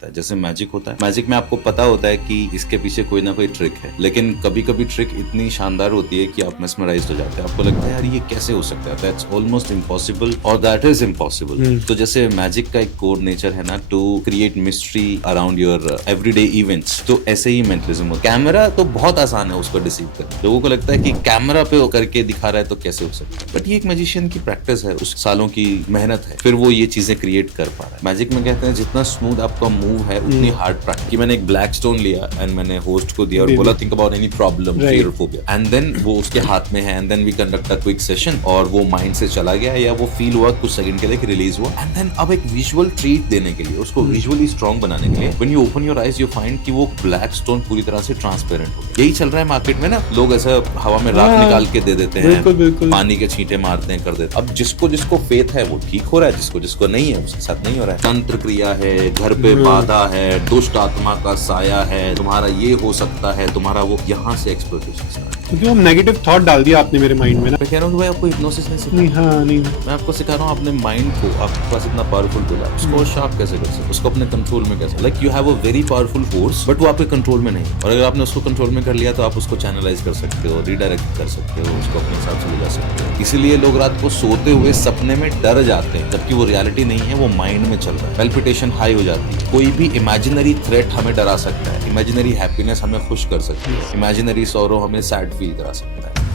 जैसे मैजिक होता है, मैजिक में आपको पता होता है कि इसके पीछे कोई ना कोई ट्रिक है, लेकिन कभी कभी ट्रिक इतनी शानदार होती है कि आप मेस्मराइज्ड हो जाते हैं। आपको लगता है यार ये कैसे हो सकता है, दैट्स ऑलमोस्ट इम्पॉसिबल और दैट इज इम्पॉसिबल। तो जैसे मैजिक का एक कोर नेचर है ना, to create mystery around your everyday events, तो ऐसे ही मेंटलिज्म हो। कैमरा तो बहुत आसान है उसको डिसीव करना, लोगों को लगता है कि कैमरा पे करके दिखा रहा है तो कैसे हो सकता है, बट ये एक मैजिशियन की प्रैक्टिस है, उस सालों की मेहनत है, फिर वो ये चीजें क्रिएट कर पा रहा है। मैजिक में कहते हैं जितना स्मूथ आपका मूव है उतनी हार्ड प्रैक्टिस। कि मैंने एक ब्लैक स्टोन लिया एंड मैंने होस्ट को दिया और बोला think about any problem, fear और फोबिया, एंड देन वो उसके हाथ में है and then we conduct a quick session और वो माइंड से चला गया या वो फील हुआ कुछ सेकंड के लिए रिलीज हुआ। एंड देन अब एक विजुअल ट्रीट देने के लिए, उसको विजुअली स्ट्रॉन्ग बनाने के लिए, when you open your eyes you find कि वो ब्लैक स्टोन पूरी तरह से ट्रांसपेरेंट हो गया। यही चल रहा है मार्केट में ना, लोग ऐसा हवा में राख निकाल के दे देते हैं, पानी के छींटे मारते हैं, कर देते हैं। अब जिसको जिसको फेथ है वो ठीक हो रहा है, जिसको जिसको नहीं है उसके साथ नहीं हो रहा है। तंत्र क्रिया है, घर पे बाधा है, दुष्ट आत्मा का साया है, तुम्हारा ये हो सकता है, तुम्हारा वो, यहाँ से एक्सप्लोरेशन स्टार्ट। क्योंकि वो नेगेटिव थॉट डाल दिया आपने मेरे माइंड में ना। मैं कह रहा हूँ कि भाई आपको हिप्नोसिस नहीं सिखा। नहीं, हाँ नहीं, मैं आपको सिखा रहा हूँ अपने माइंड को, आपके पास इतना पावरफुल टूल है, उसको शार्प कैसे कर सकते, उसको अपने कंट्रोल में कैसे, like you have a very powerful force but वो आपके कंट्रोल में नहीं, और अगर आपने उसको कंट्रोल में कर लिया तो आप उसको चैनलाइज कर सकते हो, रिडायरेक्ट कर सकते हो, उसको अपने हिसाब से ले जा सकते हो। इसीलिए लोग रात को सोते हुए सपने में डर जाते हैं, जबकि वो रियलिटी नहीं है, वो माइंड में चल रहा है। पैल्पिटेशन हाई हो जाती है। कोई भी इमेजिनरी थ्रेट हमें डरा सकता है, इमेजिनरी हैप्पीनेस हमें खुश कर सकती है, इमेजिनरी सॉरो हमें सैड फील करा सकता है।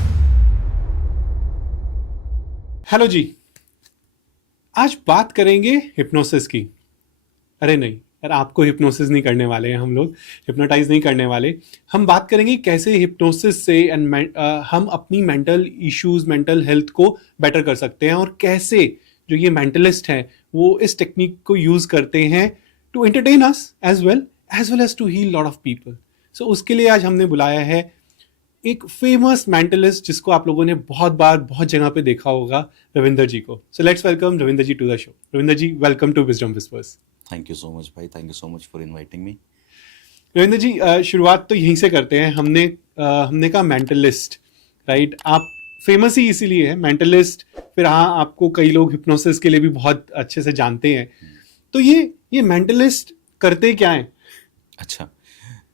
हेलो जी, आज बात करेंगे हिप्नोसिस की। अरे नहीं यार, आपको हिप्नोसिस नहीं करने वाले हैं, हम लोग हिप्नोटाइज नहीं करने वाले। हम बात करेंगे कैसे हिप्नोसिस से हम अपनी मेंटल इश्यूज, मेंटल हेल्थ को बेटर कर सकते हैं, और कैसे जो ये मेंटलिस्ट हैं वो इस टेक्निक को यूज करते हैं to entertain us as well as to heal lot of people. So उसके लिए आज हमने बुलाया है एक फेमस मेंटलिस्ट जिसको आप लोगों ने बहुत बार बहुत जगह पे देखा होगा, रविंदर जी को। So let's welcome Ravinder ji to the show. Ravinder ji, welcome to Wisdom Whispers. Thank you so much भाई, thank you so much for inviting me. Ravinder ji, शुरुआत तो यहीं से करते हैं। हमने कहा मेंटलिस्ट, राइट? आप फेमस ही इसीलिए है मेंटलिस्ट, फिर हाँ आपको कई लोग हिप्नोसिस के लिए भी बहुत अच्छे से जानते हैं। तो ये मेंटलिस्ट करते क्या है? अच्छा,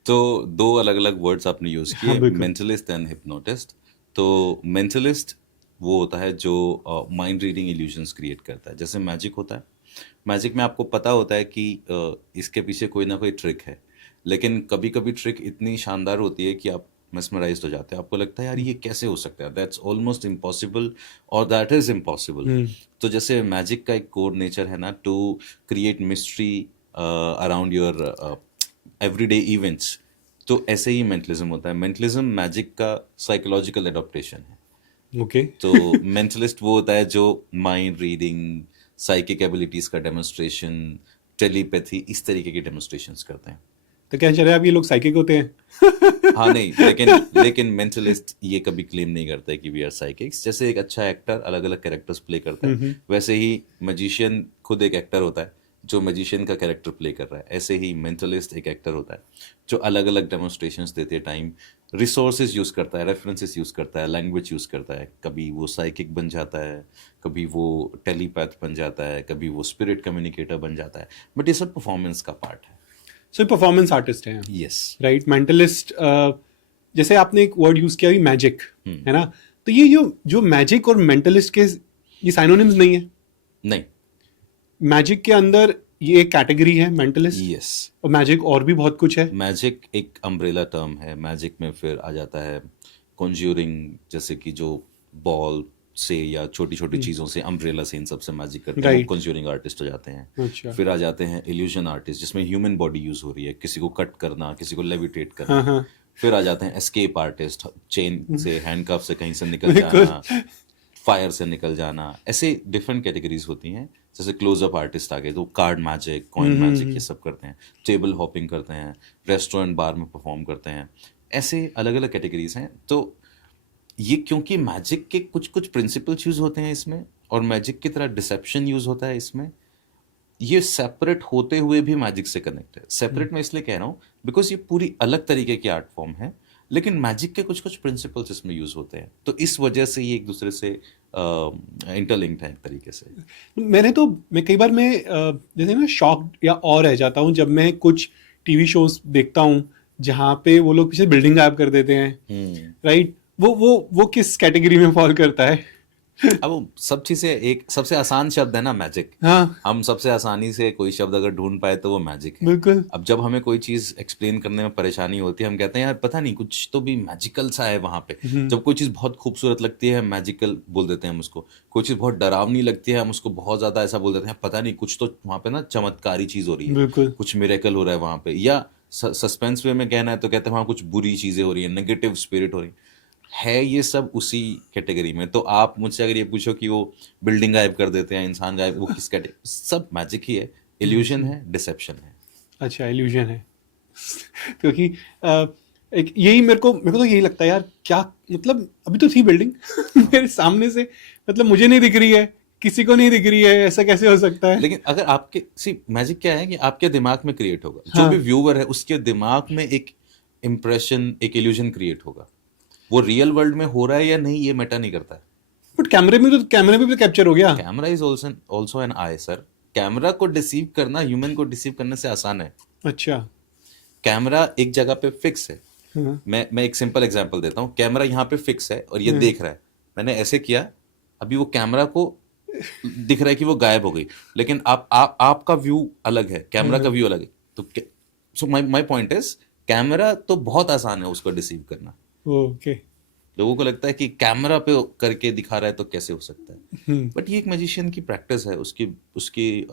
तो दो अलग अलग वर्ड्स आपने यूज किए, मेंटलिस्ट एंड हिप्नोटिस्ट। तो मेंटलिस्ट वो होता है जो माइंड रीडिंग इल्यूजन्स क्रिएट करता है। जैसे मैजिक होता है, मैजिक में आपको पता होता है कि इसके पीछे कोई ना कोई ट्रिक है, लेकिन कभी कभी ट्रिक इतनी शानदार होती है कि आप मेस्मराइज्ड हो जाते हैं। आपको लगता है यार ये कैसे हो सकता है, दैट्स ऑलमोस्ट इम्पॉसिबल और दैट इज इम्पॉसिबल। तो जैसे मैजिक का एक कोर नेचर है ना, to create mystery around your everyday events, तो ऐसे ही मेंटलिज्म होता है। मेंटलिज्म मैजिक का साइकोलॉजिकल एडॉप्टेशन है। ओके। तो मेंटलिस्ट वो होता है जो माइंड रीडिंग, साइकिक एबिलिटीज का डेमोन्स्ट्रेशन, टेलीपैथी, इस तरीके के डेमोन्स्ट्रेशंस करते हैं। तो क्या चल रहा है, अब ये लोग साइकिक होते हैं? हाँ नहीं, लेकिन मेंटलिस्ट ये कभी क्लेम नहीं करता है कि वी आर साइकिक्स। जैसे एक अच्छा एक्टर अलग अलग कैरेक्टर्स प्ले करता है, वैसे ही मैजिशियन खुद एक एक्टर होता है जो मैजिशियन का कैरेक्टर प्ले कर रहा है। ऐसे ही मेंटलिस्ट एक एक्टर होता है जो अलग अलग डेमोन्स्ट्रेशंस देते टाइम रिसोर्सेज यूज़ करता है, रेफरेंसेस यूज़ करता है, लैंग्वेज यूज़ करता है। कभी वो साइकिक बन जाता है, कभी वो टेलीपैथ बन जाता है, कभी वो स्पिरिट कम्युनिकेटर बन जाता है, बट ये सब परफॉर्मेंस का पार्ट है। सो परफॉर्मेंस आर्टिस्ट हैं। Yes, right. मेंटलिस्ट, जैसे आपने एक वर्ड यूज किया, मैजिक, है ना? तो ये जो मैजिक और मेंटलिस्ट के ये साइनोनिम्स नहीं है? नहीं, मैजिक के अंदर ये एक कैटेगरी है मेंटलिस्ट। यस, और मैजिक और भी बहुत कुछ है। मैजिक एक अम्ब्रेला टर्म है। मैजिक में फिर आ जाता है कॉन्ज्यूरिंग, जैसे कि जो बॉल से या छोटी छोटी चीज़ों से, अम्ब्रेला से, इन सब से मैजिक करते हैं, वो कॉन्ज्यूरिंग आर्टिस्ट हो जाते हैं। अच्छा। फिर आ जाते हैं इल्यूजन आर्टिस्ट, जिसमें ह्यूमन बॉडी यूज हो रही है, किसी को कट करना, किसी को लेविटेट करना। फिर आ जाते हैं एस्केप आर्टिस्ट, चेन से, हैंडकफ से कहीं से निकल जाना, फायर से निकल जाना। ऐसे डिफरेंट कैटेगरीज होती हैं। जैसे क्लोजअप आर्टिस्ट आ गए तो कार्ड मैजिक, कॉइन मैजिक, ये सब करते हैं। टेबल हॉपिंग करते हैं, रेस्टोरेंट बार में परफॉर्म करते हैं। ऐसे अलग अलग कैटेगरीज हैं। तो ये क्योंकि मैजिक के कुछ कुछ प्रिंसिपल्स यूज होते हैं इसमें, और मैजिक की तरह डिसेप्शन यूज होता है इसमें, ये सेपरेट होते हुए भी मैजिक से कनेक्ट है। सेपरेट मैं इसलिए कह रहा हूँ बिकॉज ये पूरी अलग तरीके की आर्ट फॉर्म है, लेकिन मैजिक के कुछ कुछ प्रिंसिपल्स इसमें यूज होते हैं, तो इस वजह से ये एक दूसरे से इंटरलिंक्ड है एक तरीके से। मैं कई बार जैसे ना शॉक या और रह जाता हूँ जब मैं कुछ टीवी शोज देखता हूँ जहाँ पे वो लोग पीछे बिल्डिंग गायब कर देते हैं, राइट? वो किस कैटेगरी में फॉल करता है? अब वो सब चीजें, एक सबसे आसान शब्द है ना मैजिक। हाँ, हम सबसे आसानी से कोई शब्द अगर ढूंढ पाए तो वो मैजिक है। बिल्कुल। अब जब हमें कोई चीज एक्सप्लेन करने में परेशानी होती है, हम कहते हैं यार पता नहीं कुछ तो भी मैजिकल सा है वहां पे। जब कोई चीज बहुत खूबसूरत लगती है मैजिकल बोल देते हैं हम उसको, कोई चीज बहुत डरावनी लगती है हम उसको बहुत ज्यादा ऐसा बोल देते हैं पता नहीं कुछ तो वहां पे ना चमत्कारी चीज हो रही है, बिल्कुल। कुछ मिरेकल हो रहा है वहां पे। या सस्पेंस वे में कहना है तो कहते हैं वहां कुछ बुरी चीजें हो रही है, नेगेटिव स्पिरिट हो रही है। ये सब उसी कैटेगरी में। तो आप मुझसे अगर ये पूछो कि वो बिल्डिंग गायब कर देते हैं, इंसान गायब, वो किस कैटेगरी, सब मैजिक ही है, इल्यूजन है, डिसेप्शन है। अच्छा, इल्यूजन है। क्योंकि एक यही मेरे को तो यही लगता है यार, क्या मतलब अभी तो थी बिल्डिंग मेरे सामने से, मतलब मुझे नहीं दिख रही है, किसी को नहीं दिख रही है, ऐसा कैसे हो सकता है? लेकिन अगर आपके मैजिक क्या है कि आपके दिमाग में क्रिएट होगा, जो हाँ। भी व्यूअर है उसके दिमाग में एक इम्प्रेशन, एक इल्यूजन क्रिएट होगा। वो रियल वर्ल्ड में हो रहा है या नहीं ये मैटर नहीं करता है। बट कैमरे में भी तो कैप्चर हो गया। Camera is also an I sir. Camera को डिसीव करना ह्यूमन को डिसीव करने से आसान है। अच्छा। कैमरा एक जगह पे फिक्स है। हाँ। मैं एक सिंपल एग्जांपल देता हूँ। कैमरा यहाँ पे फिक्स है और ये देख रहा है, मैंने ऐसे किया, अभी वो कैमरा को दिख रहा है कि वो गायब हो गई, लेकिन आपका व्यू अलग है, कैमरा का व्यू अलग है। तो so my point is, camera तो बहुत आसान है उसको डिसीव करना। ओके। लोगों को लगता है कि कैमरा पे करके दिखा रहा है तो कैसे हो सकता है, बट ये एक मैजिशियन की प्रैक्टिस है, उसकी उसकी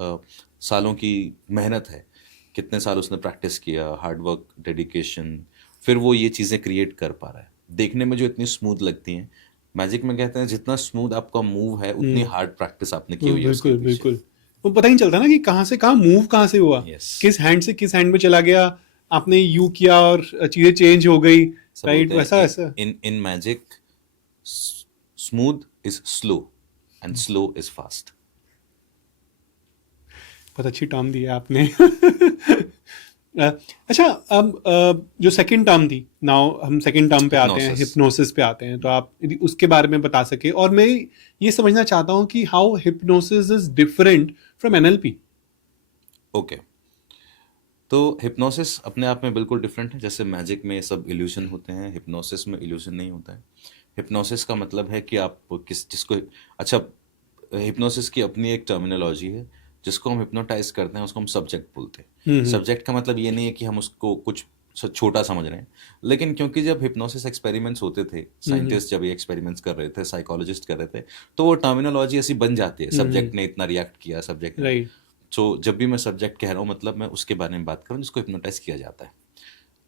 सालों की मेहनत है। कितने साल उसने प्रैक्टिस किया, हार्ड वर्क, डेडिकेशन, फिर वो ये चीज़ें क्रिएट कर पा रहा है। देखने में जो इतनी स्मूथ लगती हैं, मैजिक में कहते हैं जितना स्मूथ आपका मूव है उतनी हार्ड प्रैक्टिस आपने की हुई है उसके बिल्कुल पीछे। बिल्कुल। वो पता ही नहीं चलता ना कि कहाँ से कहाँ मूव कहाँ से हुआ, Yes. किस हैंड से किस हैंड में चला गया, आपने यू किया और चीजें चेंज हो गई, सब राइट? बोलते वैसा हैं वैसा। In magic, smooth is slow and slow is fast. बहुत अच्छी टर्म दी है आपने। अच्छा, अब जो सेकंड टर्म थी, नाउ हम सेकंड टर्म पे आते हैं, Hypnosis. हिप्नोसिस पे आते हैं। तो आप यदि उसके बारे में बता सके, और मैं ये समझना चाहता हूँ कि how hypnosis is different from NLP. Okay, तो हिप्नोसिस अपने आप में बिल्कुल डिफरेंट है। जैसे मैजिक में सब इल्यूजन होते हैं, हिप्नोसिस में इल्यूजन नहीं होता है। हिप्नोसिस का मतलब है कि आप जिसको, अच्छा, हिप्नोसिस की अपनी एक टर्मिनोलॉजी है। जिसको हम हिप्नोटाइज करते हैं उसको हम सब्जेक्ट बोलते हैं। सब्जेक्ट का मतलब ये नहीं है कि हम उसको कुछ छोटा समझ रहे हैं, लेकिन क्योंकि जब हिप्नोसिस एक्सपेरिमेंट्स होते थे, साइंटिस्ट जब ये एक्सपेरिमेंट्स कर रहे थे, साइकोलॉजिस्ट कर रहे थे, तो वो टर्मिनोलॉजी ऐसी बन जाती है, सब्जेक्ट ने इतना रिएक्ट किया, सब्जेक्ट ने। राइट। तो जब भी मैं सब्जेक्ट कह रहा हूँ मतलब मैं उसके बारे में बात कर रहा हूँ जिसको हिप्नोटाइज किया जाता है।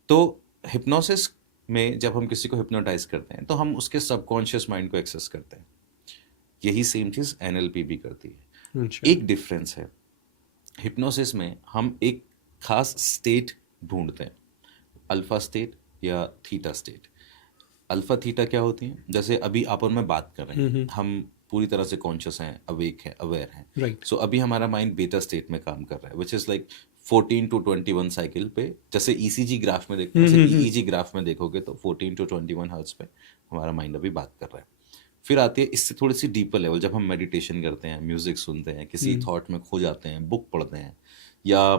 तो हिप्नोसिस में जब हम किसी को हिप्नोटाइज करते हैं तो हम उसके सबकॉन्शियस माइंड को एक्सेस करते हैं। यही सेम चीज़ एनएलपी भी करती है। अच्छा। एक डिफरेंस है, हिप्नोसिस में हम एक खास स्टेट ढूंढते हैं, अल्फा स्टेट या थीटा स्टेट। अल्फा थीटा क्या होती है? जैसे अभी आप और मैं बात कर रहे हैं, हम पूरी तरह से कॉन्शियस हैं, अवेक हैं, अवेयर हैं। राइट। सो अभी हमारा माइंड बीटा स्टेट में काम कर रहा है, which is like 14 to 21 cycle पे। जैसे ईसीजी ग्राफ में देखते हैं, जैसे ईईजी ग्राफ में देखोगे तो 14 to 21 हर्ट्ज पे हमारा माइंड अभी बात कर रहा है। फिर आती है इससे थोड़ी सी डीपर लेवल, जब हम मेडिटेशन करते हैं, म्यूजिक सुनते हैं, किसी थॉट में खो जाते हैं, बुक पढ़ते हैं, या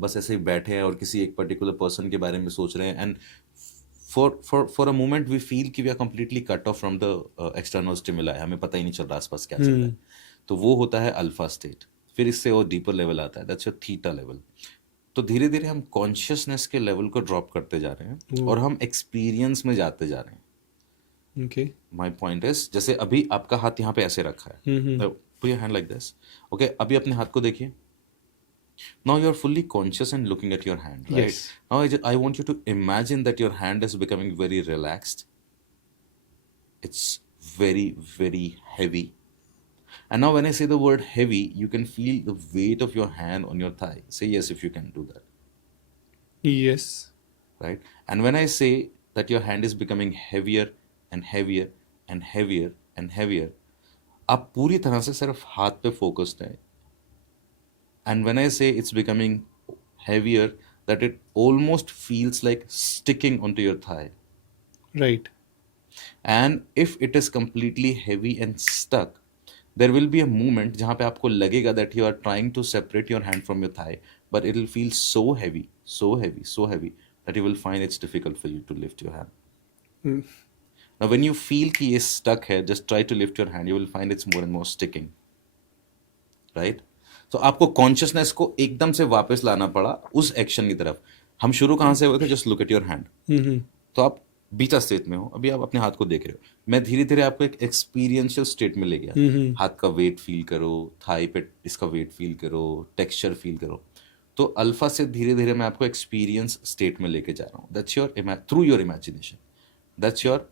बस ऐसे ही बैठे हैं और किसी एक पर्टिकुलर पर्सन के बारे में सोच रहे हैं, and for a moment we feel कि we are completely cut off from the external stimuli, हमें पता ही नहीं चल रहा आसपास क्या चल रहा है। तो वो होता है अल्फा स्टेट। फिर इससे और डीपर लेवल आता है, दैट्स योर थीटा लेवल। तो धीरे धीरे हम कॉन्शियसनेस के लेवल को ड्रॉप करते जा रहे हैं और हम एक्सपीरियंस में जाते जा रहे हैं। ओके। माई पॉइंट इज, जैसे अभी आपका हाथ यहाँ पे ऐसे रखा है, put your hand like this. Okay, अभी अपने हाथ को देखिए। Now you are fully conscious and looking at your hand, right? Yes. Now I want you to imagine that your hand is becoming very relaxed. It's very, very heavy. And now when I say the word heavy, you can feel the weight of your hand on your thigh. Say yes if you can do that, yes. right? And when I say that your hand is becoming heavier and heavier and heavier and heavier, आप पूरी तरह से सिर्फ हाथ पे focused हैं। And when I say it's becoming heavier, that it almost feels like sticking onto your thigh. Right. And if it is completely heavy and stuck, there will be a movement जहाँ पे आपको लगेगा that you are trying to separate your hand from your thigh, but it will feel so heavy, so heavy, so heavy that you will find it's difficult for you to lift your hand. Now, when you feel कि ये stuck है, just try to lift your hand. You will find it's more and more sticking, right? तो आपको consciousness को एकदम से वापस लाना पड़ा उस एक्शन की तरफ. हम शुरू कहाँ से हुए थे? Just look at your hand. तो आप बीटा स्टेट में हो, अभी आप अपने हाथ को देख रहे हो. मैं धीरे धीरे आपको एक एक्सपीरियंशियल स्टेट में ले गया. हाथ का वेट फील करो, थाई पे इसका वेट फील करो, टेक्सचर फील करो. तो अल्फा से धीरे धीरे मैं आपको एक्सपीरियंस स्टेट में लेके जा रहा हूँ. That's your through your imagination. That's your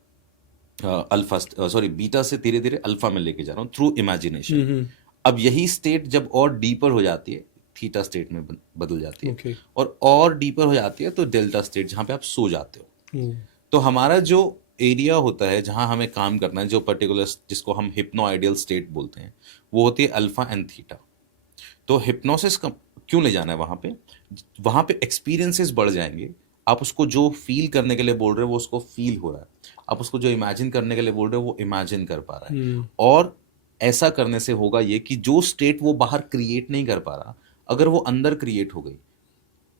alpha, sorry beta से धीरे धीरे अल्फा में लेके जा रहा हूँ थ्रू इमेजिनेशन. अब यही स्टेट जब और डीपर हो जाती है, थीटा स्टेट में बदल जाती है. Okay. और डीपर हो जाती है तो डेल्टा स्टेट, जहाँ पे आप सो जाते हो. तो हमारा जो एरिया होता है जहाँ हमें काम करना है, जो पर्टिकुलर जिसको हम हिप्नो आइडियल स्टेट बोलते हैं, वो होती है अल्फा एंड थीटा. तो हिप्नोसिस का क्यों ले जाना है वहाँ पे एक्सपीरियंसेस बढ़ जाएंगे. आप उसको जो फील करने के लिए बोल रहे हो वो उसको फील हो रहा है. आप उसको जो इमेजिन करने के लिए बोल रहे हो वो इमेजिन कर पा रहा है. और ऐसा करने से होगा ये कि जो स्टेट वो बाहर क्रिएट नहीं कर पा रहा, अगर वो अंदर क्रिएट हो गई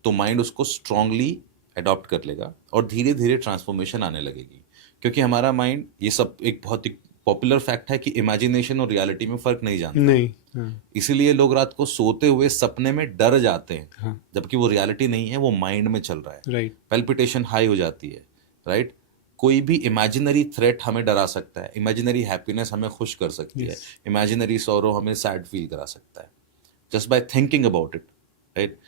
तो माइंड उसको स्ट्रांगली अडॉप्ट कर लेगा और धीरे धीरे ट्रांसफॉर्मेशन आने लगेगी. क्योंकि हमारा माइंड, ये सब एक बहुत ही पॉपुलर फैक्ट है कि इमेजिनेशन और रियलिटी में फर्क नहीं जानता. नहीं. हाँ. इसीलिए लोग रात को सोते हुए सपने में डर जाते हैं. हाँ. जबकि वो रियलिटी नहीं है, वो माइंड में चल रहा है. राइट. पैल्पिटेशन हाई हो जाती है. राइट. कोई भी इमेजिनरी थ्रेट हमें डरा सकता है, इमेजिनरी हैप्पीनेस हमें खुश कर सकती है, इमेजिनरी सॉरो हमें सैड फील करा सकता है, just by thinking about it. Right.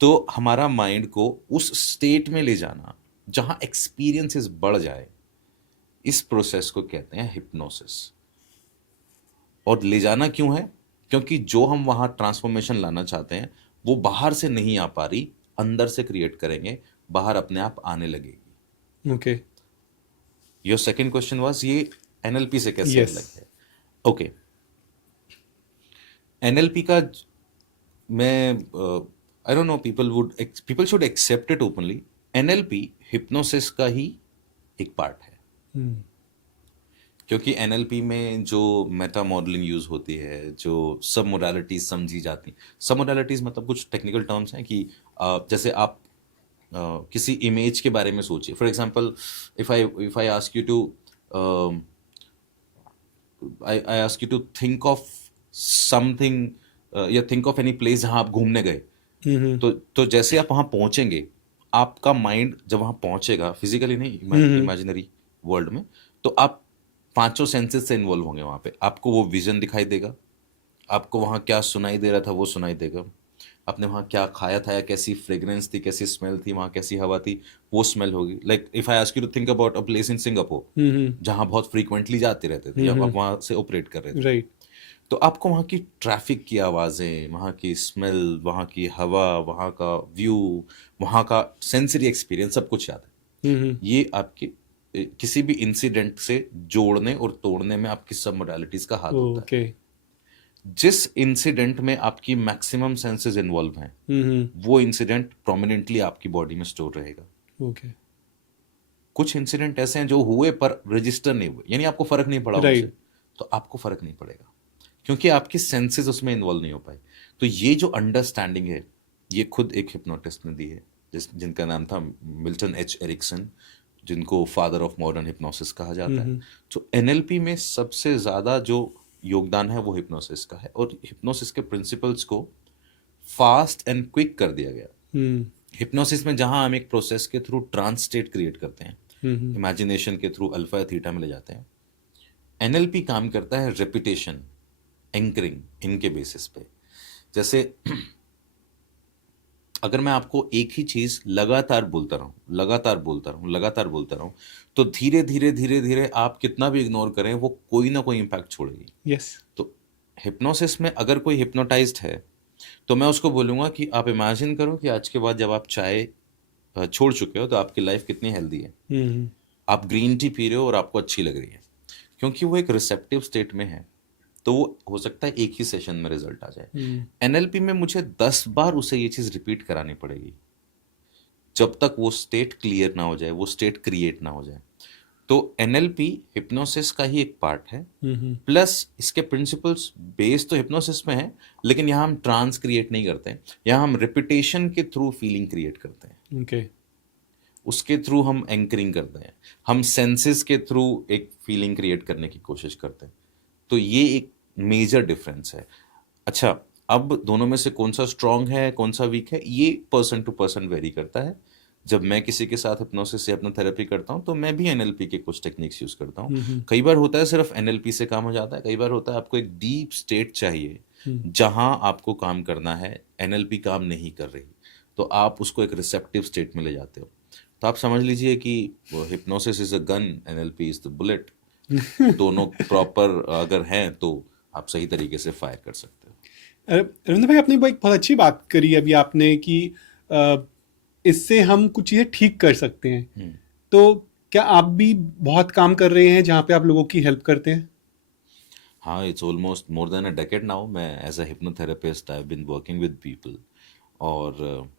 तो हमारा माइंड को उस स्टेट में ले जाना जहां एक्सपीरियंसेस बढ़ जाए, इस प्रोसेस को कहते हैं हिप्नोसिस. और ले जाना क्यों है? क्योंकि जो हम वहां ट्रांसफॉर्मेशन लाना चाहते हैं वो बाहर से नहीं आ पा रही, अंदर से क्रिएट करेंगे, बाहर अपने आप आने लगेगी. Okay. Your second question was ये एनएलपी से कैसे Yes. अलग है? ओके. एनएलपी का मैं I don't know, people should accept it openly. NLP hypnosis का ही एक पार्ट है. क्योंकि एनएलपी में जो मेटा मॉडलिंग यूज होती है, जो सब मोडालिटीज समझी जाती, सब मोडालिटीज मतलब कुछ टेक्निकल टर्म्स हैं कि जैसे आप किसी इमेज के बारे में सोचिए. For example, if I ask you to I ask you to think of something या थिंक ऑफ एनी प्लेस जहां आप घूमने गए, तो जैसे आप वहां पहुंचेंगे, आपका माइंड जब वहां पहुंचेगा, फिजिकली नहीं, इमेजिनरी वर्ल्ड में, तो आप पांचों सेंसेस से इन्वॉल्व होंगे वहां पे. आपको वो विजन दिखाई देगा, आपको वहां क्या सुनाई दे रहा था वो सुनाई देगा, आपने वहां क्या खाया था या कैसी फ्रेग्रेंस थी, कैसी स्मेल थी, वहां कैसी हवा थी, वो स्मेल होगी. Like if I ask you to think about a place in Singapore जहां बहुत फ्रीक्वेंटली जाते रहते थे या आप वहां से ऑपरेट कर रहे थे, राइट. तो आपको वहाँ की ट्रैफिक की आवाज़ें, वहाँ की स्मेल, वहाँ की हवा, वहाँ का व्यू, वहाँ का सेंसरी एक्सपीरियंस, सब कुछ याद है. ये आपके किसी भी इंसिडेंट से जोड़ने और तोड़ने में आपकी सब मोडालिटीज का हाथ होता है. ओके. जिस इंसिडेंट में आपकी मैक्सिमम सेंसेस इन्वॉल्व हैं, वो इंसिडेंट प्रोमिनेंटली आपकी बॉडी में स्टोर रहेगा. ओके. कुछ इंसिडेंट ऐसे हैं जो हुए पर रजिस्टर नहीं हुए, यानी आपको फर्क नहीं पड़ा Right. उनसे, तो आपको फर्क नहीं पड़ेगा क्योंकि आपकी सेंसेस उसमें इन्वॉल्व नहीं हो पाए. तो ये जो अंडरस्टैंडिंग है, ये खुद एक हिप्नोटिस्ट ने दी है, जिनका नाम था मिल्टन एच एरिक्सन, जिनको फादर ऑफ मॉडर्न हिप्नोसिस कहा जाता है. तो एनएलपी में सबसे ज़्यादा जो योगदान है वो हिप्नोसिस का है, और हिप्नोसिस के प्रिंसिपल्स को फास्ट एंड क्विक कर दिया गया. हिप्नोसिस में जहां हम एक प्रोसेस के थ्रू ट्रांस स्टेट क्रिएट करते हैं, इमेजिनेशन के थ्रू अल्फा या थीटा में ले जाते हैं, एनएलपी काम करता है रेपिटेशन, एंकरिंग, इनके बेसिस पे. जैसे अगर मैं आपको एक ही चीज लगातार बोलता रहूं, तो धीरे धीरे आप कितना भी इग्नोर करें, वो कोई ना कोई इम्पैक्ट छोड़ेगी. यस. तो हिप्नोसिस में अगर कोई हिप्नोटाइज्ड है तो मैं उसको बोलूंगा कि आप इमेजिन करो कि आज के बाद जब आप चाय छोड़ चुके हो तो आपकी लाइफ कितनी हेल्दी है. आप ग्रीन टी पी रहे हो और आपको अच्छी लग रही है, क्योंकि वो एक रिसेप्टिव स्टेट में है. तो वो हो सकता है एक ही सेशन में रिजल्ट आ जाए. एनएलपी में मुझे 10 बार उसे ये चीज रिपीट करानी पड़ेगी जब तक वो स्टेट क्लियर ना हो जाए, वो स्टेट क्रिएट ना हो जाए. तो एनएलपी हिप्नोसिस का ही एक पार्ट है, प्लस इसके प्रिंसिपल्स बेस तो हिप्नोसिस में है, लेकिन यहाँ हम ट्रांस क्रिएट नहीं करते हैं, यहाँ हम रिपीटेशन के थ्रू फीलिंग क्रिएट करते हैं। ओके। उसके थ्रू हम एंकरिंग करते हैं, हम सेंसेस के थ्रू एक फीलिंग क्रिएट करने की कोशिश करते हैं। तो ये एक मेजर डिफरेंस है। अच्छा, अब दोनों में से कौन सा स्ट्रांग है कौन सा वीक है, ये पर्सन टू पर्सन वेरी करता है। जब मैं किसी के साथ हिप्नोसिस या हिप्नोथेरेपी करता हूँ तो मैं भी एनएलपी के कुछ टेक्निक्स यूज करता हूँ। कई बार होता है सिर्फ एनएलपी से काम हो जाता है, कई बार होता है आपको एक डीप स्टेट चाहिए जहां आपको काम करना है, एनएलपी काम नहीं कर रही, तो आप उसको एक रिसेप्टिव स्टेट में ले जाते हो। तो आप समझ लीजिए कि hypnosis is a gun, NLP is the bullet. दोनों प्रॉपर अगर हैं तो आप सही तरीके से फायर कर सकते हो। रविंद्र भाई, आपने एक बहुत अच्छी बात करी अभी आपने कि इससे हम कुछ चीज़ें ठीक कर सकते हैं। तो क्या आप भी बहुत काम कर रहे हैं जहाँ पे आप लोगों की हेल्प करते हैं? हाँ, it's almost more than a decade now मैं as a hypnotherapist I have been working with people. और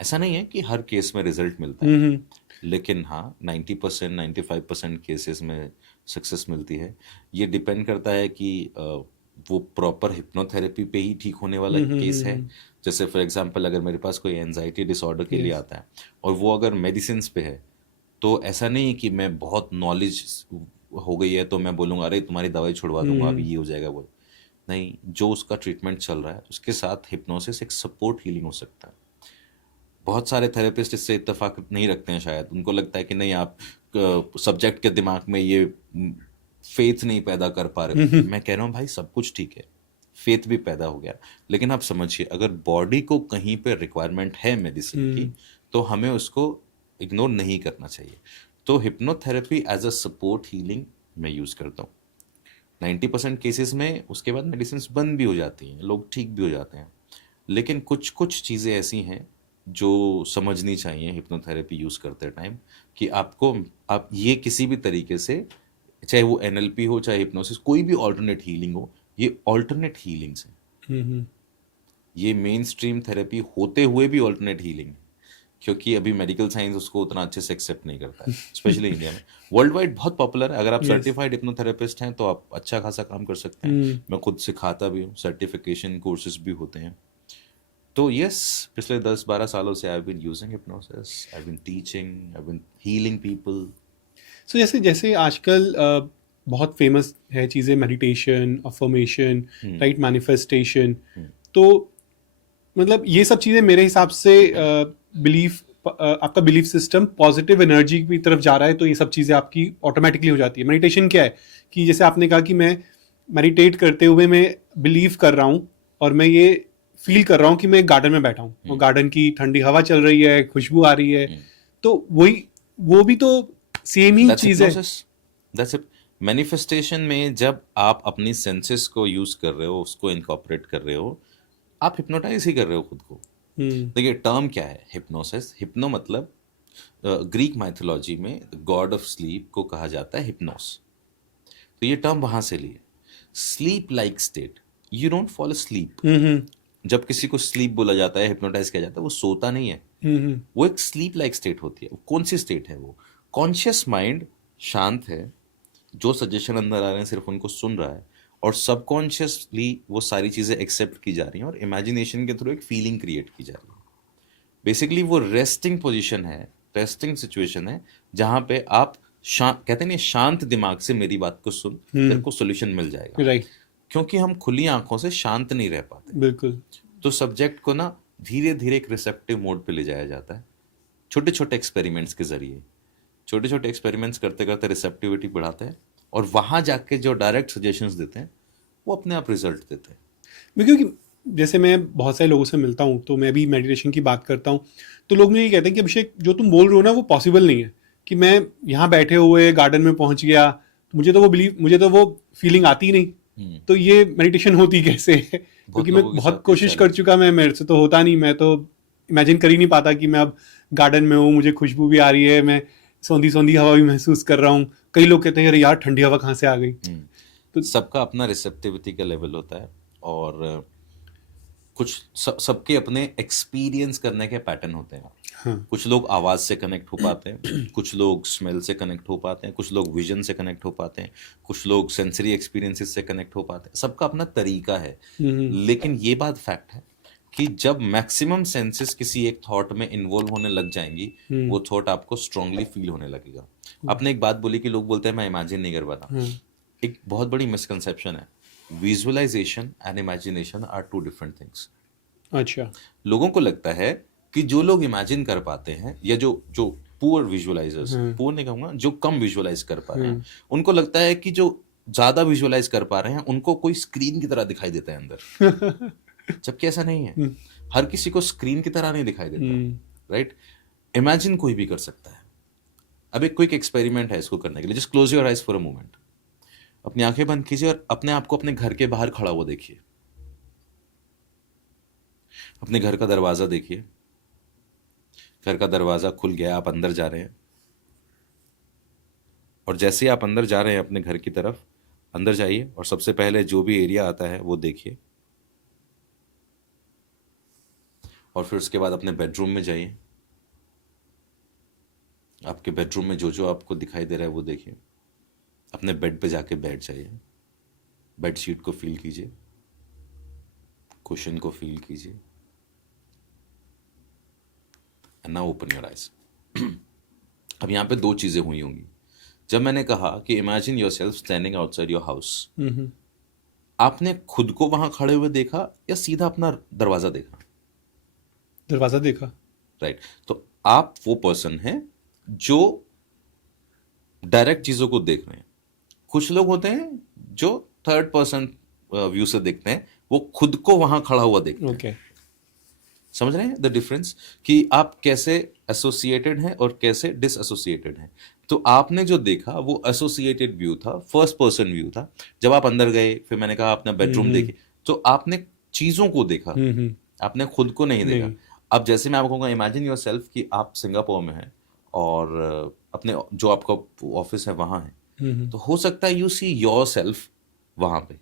ऐसा नहीं है कि हर केस में रिजल्ट मिलता है, लेकिन हाँ 90% 95% केसेस में सक्सेस मिलती है। ये डिपेंड करता है कि वो प्रॉपर हिप्नोथेरेपी पे ही ठीक होने वाला केस है। जैसे फॉर एग्जांपल अगर मेरे पास कोई एंजाइटी डिसऑर्डर के लिए आता है और वो अगर मेडिसिन पे है, तो ऐसा नहीं है कि मैं बहुत नॉलेज हो गई है तो मैं बोलूँगा अरे तुम्हारी दवाई छुड़वा दूंगा अभी ये हो जाएगा वो। नहीं, जो उसका ट्रीटमेंट चल रहा है उसके साथ हिप्नोसिस एक सपोर्ट हीलिंग हो सकता है। बहुत सारे थेरेपिस्ट इससे इत्तेफाक नहीं रखते हैं, शायद उनको लगता है कि नहीं आप सब्जेक्ट के दिमाग में ये फेथ नहीं पैदा कर पा रहे। मैं कह रहा हूँ भाई सब कुछ ठीक है, फेथ भी पैदा हो गया, लेकिन आप समझिए अगर बॉडी को कहीं पे रिक्वायरमेंट है मेडिसिन की तो हमें उसको इग्नोर नहीं करना चाहिए। तो hypnotherapy as a support healing मैं यूज़ करता हूँ 90% केसेस में। उसके बाद मेडिसिन बंद भी हो जाती हैं, लोग ठीक भी हो जाते हैं, लेकिन कुछ कुछ चीज़ें ऐसी हैं जो समझनी चाहिए हिप्नोथेरेपी यूज़ करते टाइम कि आप ये किसी भी तरीके से, चाहे वो एनएलपी हो चाहे हिप्नोसिस, कोई भी ऑल्टरनेट हीलिंग हो, ये ऑल्टरनेट हीलिंग्स हैं। ये मेन स्ट्रीम थेरेपी होते हुए भी ऑल्टरनेट हीलिंग है, क्योंकि अभी मेडिकल साइंस उसको उतना अच्छे से एक्सेप्ट नहीं करता है, स्पेशली इंडिया में। वर्ल्ड वाइड बहुत पॉपुलर है, अगर आप सर्टिफाइड हिप्नोथेरेपिस्ट हैं तो आप अच्छा खासा काम कर सकते हैं। मैं खुद सिखाता भी हूँ, सर्टिफिकेशन कोर्सेज भी होते हैं। तो यस, पिछले 10-12 सालों से I have been using hypnosis, I have been teaching, I have been healing people. So जैसे जैसे आजकल बहुत फेमस है चीज़ें, मेडिटेशन, अफर्मेशन, राइट, मैनिफेस्टेशन। तो मतलब ये सब चीज़ें मेरे हिसाब से आपका बिलीफ सिस्टम पॉजिटिव एनर्जी की तरफ जा रहा है, तो ये सब चीज़ें आपकी ऑटोमेटिकली हो जाती है। मेडिटेशन क्या है कि जैसे आपने कहा कि मैं मेडिटेट करते हुए मैं बिलीव कर रहा हूँ और मैं ये फील कर रहा हूँ कि मैं एक गार्डन में बैठा हूँ और गार्डन की ठंडी हवा चल रही है, खुशबू आ रही है, तो वो भी तो सेम ही चीज है। That's it. मैनिफेस्टेशन में जब आप अपनी सेंसेस को यूज कर रहे हो, उसको इनकॉर्पोरेट कर रहे हो, आप हिप्नोटाइज ही कर रहे हो खुद को। देखिए टर्म क्या है हिप्नोसिस, हिप्नो मतलब ग्रीक माइथोलॉजी में गॉड ऑफ स्लीप को कहा जाता है हिप्नोस, तो ये टर्म वहां से लिए। Sleep like state, you don't fall sleep. जब किसी को स्लीप बोला जाता है, हिप्नोटाइज किया जाता है, वो सोता नहीं है, वो एक स्लीप लाइक स्टेट होती है। कौन सी स्टेट है वो? कॉन्शियस माइंड शांत है, जो सजेशन अंदर आ रहे हैं सिर्फ उनको सुन रहा है, और सबकॉन्शियसली वो सारी चीज़ें एक्सेप्ट की जा रही हैं और इमेजिनेशन के थ्रू एक फीलिंग क्रिएट की जा रही है। बेसिकली वो रेस्टिंग पोजीशन है, रेस्टिंग सिचुएशन है, जहाँ पे आप कहते नहीं शांत दिमाग से मेरी बात को सुन, तेरे को सोल्यूशन मिल जाएगा। राइट। क्योंकि हम खुली आंखों से शांत नहीं रह पाते। बिल्कुल। तो सब्जेक्ट को ना धीरे धीरे एक रिसेप्टिव मोड पे ले जाया जाता है, छोटे छोटे एक्सपेरिमेंट्स के जरिए। छोटे छोटे एक्सपेरिमेंट्स करते करते रिसेप्टिविटी बढ़ाते हैं, और वहाँ जाके जो डायरेक्ट सजेशंस देते हैं वो अपने आप रिजल्ट देते हैं। क्योंकि जैसे मैं बहुत सारे लोगों से मिलता हूँ, तो मैं भी मेडिटेशन की बात करता हूँ, तो लोग मुझे ये कहते हैं कि अभिषेक जो तुम बोल रहे हो ना वो पॉसिबल नहीं है, कि मैं यहाँ बैठे हुए गार्डन में पहुँच गया, तो मुझे तो वो फीलिंग आती ही नहीं, तो ये मेडिटेशन होती कैसे है? क्योंकि मैं बहुत कोशिश कर चुका, मेरे से तो होता नहीं, मैं तो इमेजिन कर ही नहीं पाता कि मैं अब गार्डन में हूँ, मुझे खुशबू भी आ रही है, मैं सौंधी सौंधी हवा भी महसूस कर रहा हूँ। कई लोग कहते हैं अरे यार ठंडी हवा कहाँ से आ गई। तो सबका अपना रिसेप्टिविटी का लेवल होता है, और कुछ सबके अपने एक्सपीरियंस करने के पैटर्न होते हैं। हाँ कुछ लोग आवाज से कनेक्ट हो पाते हैं, कुछ लोग स्मेल से कनेक्ट हो पाते हैं, कुछ लोग विजन से कनेक्ट हो पाते हैं, कुछ लोग सेंसरी एक्सपीरियंसेस से कनेक्ट हो पाते हैं। सबका अपना तरीका है। लेकिन ये बात फैक्ट है कि जब मैक्सिमम सेंसेस किसी एक थॉट में इन्वॉल्व होने लग जाएंगी, वो थॉट आपको स्ट्रांगली फील होने लगेगा। आपने एक बात बोली कि लोग बोलते हैं मैं इमेजिन नहीं कर पाता। एक बहुत बड़ी मिसकंसेप्शन है, visualisation and imagination are two different things. अच्छा लोगों को लगता है कि जो लोग इमेजिन कर पाते हैं, या जो जो पुअर विजुअलाइजर्स, पुअर नहीं कहूंगा, जो कम विजुअलाइज कर पा रहे हैं, उनको लगता है कि जो ज्यादा विजुअलाइज कर पा रहे हैं उनको कोई स्क्रीन की तरह दिखाई देता है अंदर। जबकि ऐसा नहीं है। हर किसी को स्क्रीन की तरह नहीं दिखाई देता, राइट? इमेजिन कोई भी कर सकता है। अब एक क्विक एक्सपेरिमेंट है इसको करने के लिए। Just close your eyes for a moment. अपनी आंखें बंद कीजिए और अपने आप को अपने घर के बाहर खड़ा हुआ देखिए। अपने घर का दरवाजा देखिए। घर का दरवाजा खुल गया, आप अंदर जा रहे हैं, और जैसे ही आप अंदर जा रहे हैं अपने घर की तरफ, अंदर जाइए और सबसे पहले जो भी एरिया आता है वो देखिए, और फिर उसके बाद अपने बेडरूम में जाइए। आपके बेडरूम में जो जो आपको दिखाई दे रहा है वो देखिए। अपने बेड पे जाके बैठ जाइए। बेडशीट को फील कीजिए, कुशन को फील कीजिए, and now open your eyes. अब यहाँ पे दो चीजें हुई होंगी। जब मैंने कहा कि imagine yourself standing outside your house, आपने खुद को वहां खड़े हुए देखा या सीधा अपना दरवाजा देखा? दरवाजा देखा। राइट। तो आप वो पर्सन हैं जो डायरेक्ट चीजों को देख रहे हैं। कुछ लोग होते हैं जो थर्ड पर्सन व्यू से देखते हैं, वो खुद को वहां खड़ा हुआ देखते हैं। ओके समझ रहे हैं द डिफरेंस, कि आप कैसे एसोसिएटेड हैं और कैसे डिसएसोसिएटेड हैं। तो आपने जो देखा वो एसोसिएटेड व्यू था, फर्स्ट पर्सन व्यू था। जब आप अंदर गए, फिर मैंने कहा अपना बेडरूम देखिए, तो आपने चीजों को देखा, आपने खुद को नहीं देखा। अब जैसे मैं आपको कहूँगा इमेजिन योर सेल्फ कि आप सिंगापुर में हैं और अपने जो आपका ऑफिस है वहां है, तो हो सकता है यू सी योर सेल्फ वहां पे,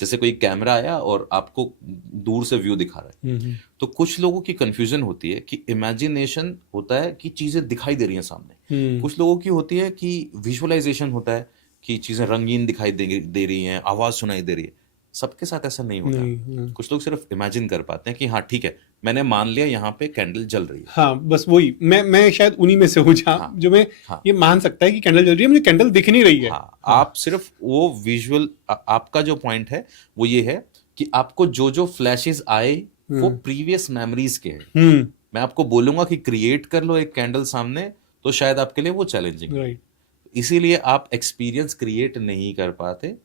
जैसे कोई कैमरा आया और आपको दूर से व्यू दिखा रहा है। तो कुछ लोगों की कंफ्यूजन होती है कि इमेजिनेशन होता है कि चीजें दिखाई दे रही हैं सामने, कुछ लोगों की होती है कि विजुअलाइजेशन होता है कि चीजें रंगीन दिखाई दे रही हैं, आवाज सुनाई दे रही है। सबके साथ ऐसा नहीं होता। कुछ लोग सिर्फ इमेजिन कर पाते हैं कि हाँ ठीक है, मैंने मान लिया यहाँ पे कैंडल जल रही है। हाँ बस वही, मैं शायद उन्हीं में से हूँ जहाँ जो मैं ये मान सकता है कि कैंडल जल रही है, मुझे कैंडल दिख नहीं रही है। आप सिर्फ वो विजुअल, आपका जो पॉइंट है वो ये है कि आपको जो जो फ्लैशेस आए वो प्रीवियस मेमोरीज के हैं। मैं आपको बोलूंगा कि क्रिएट कर लो एक कैंडल सामने, तो शायद आपके लिए वो चैलेंजिंग है। इसीलिए आप एक्सपीरियंस क्रिएट नहीं कर पाते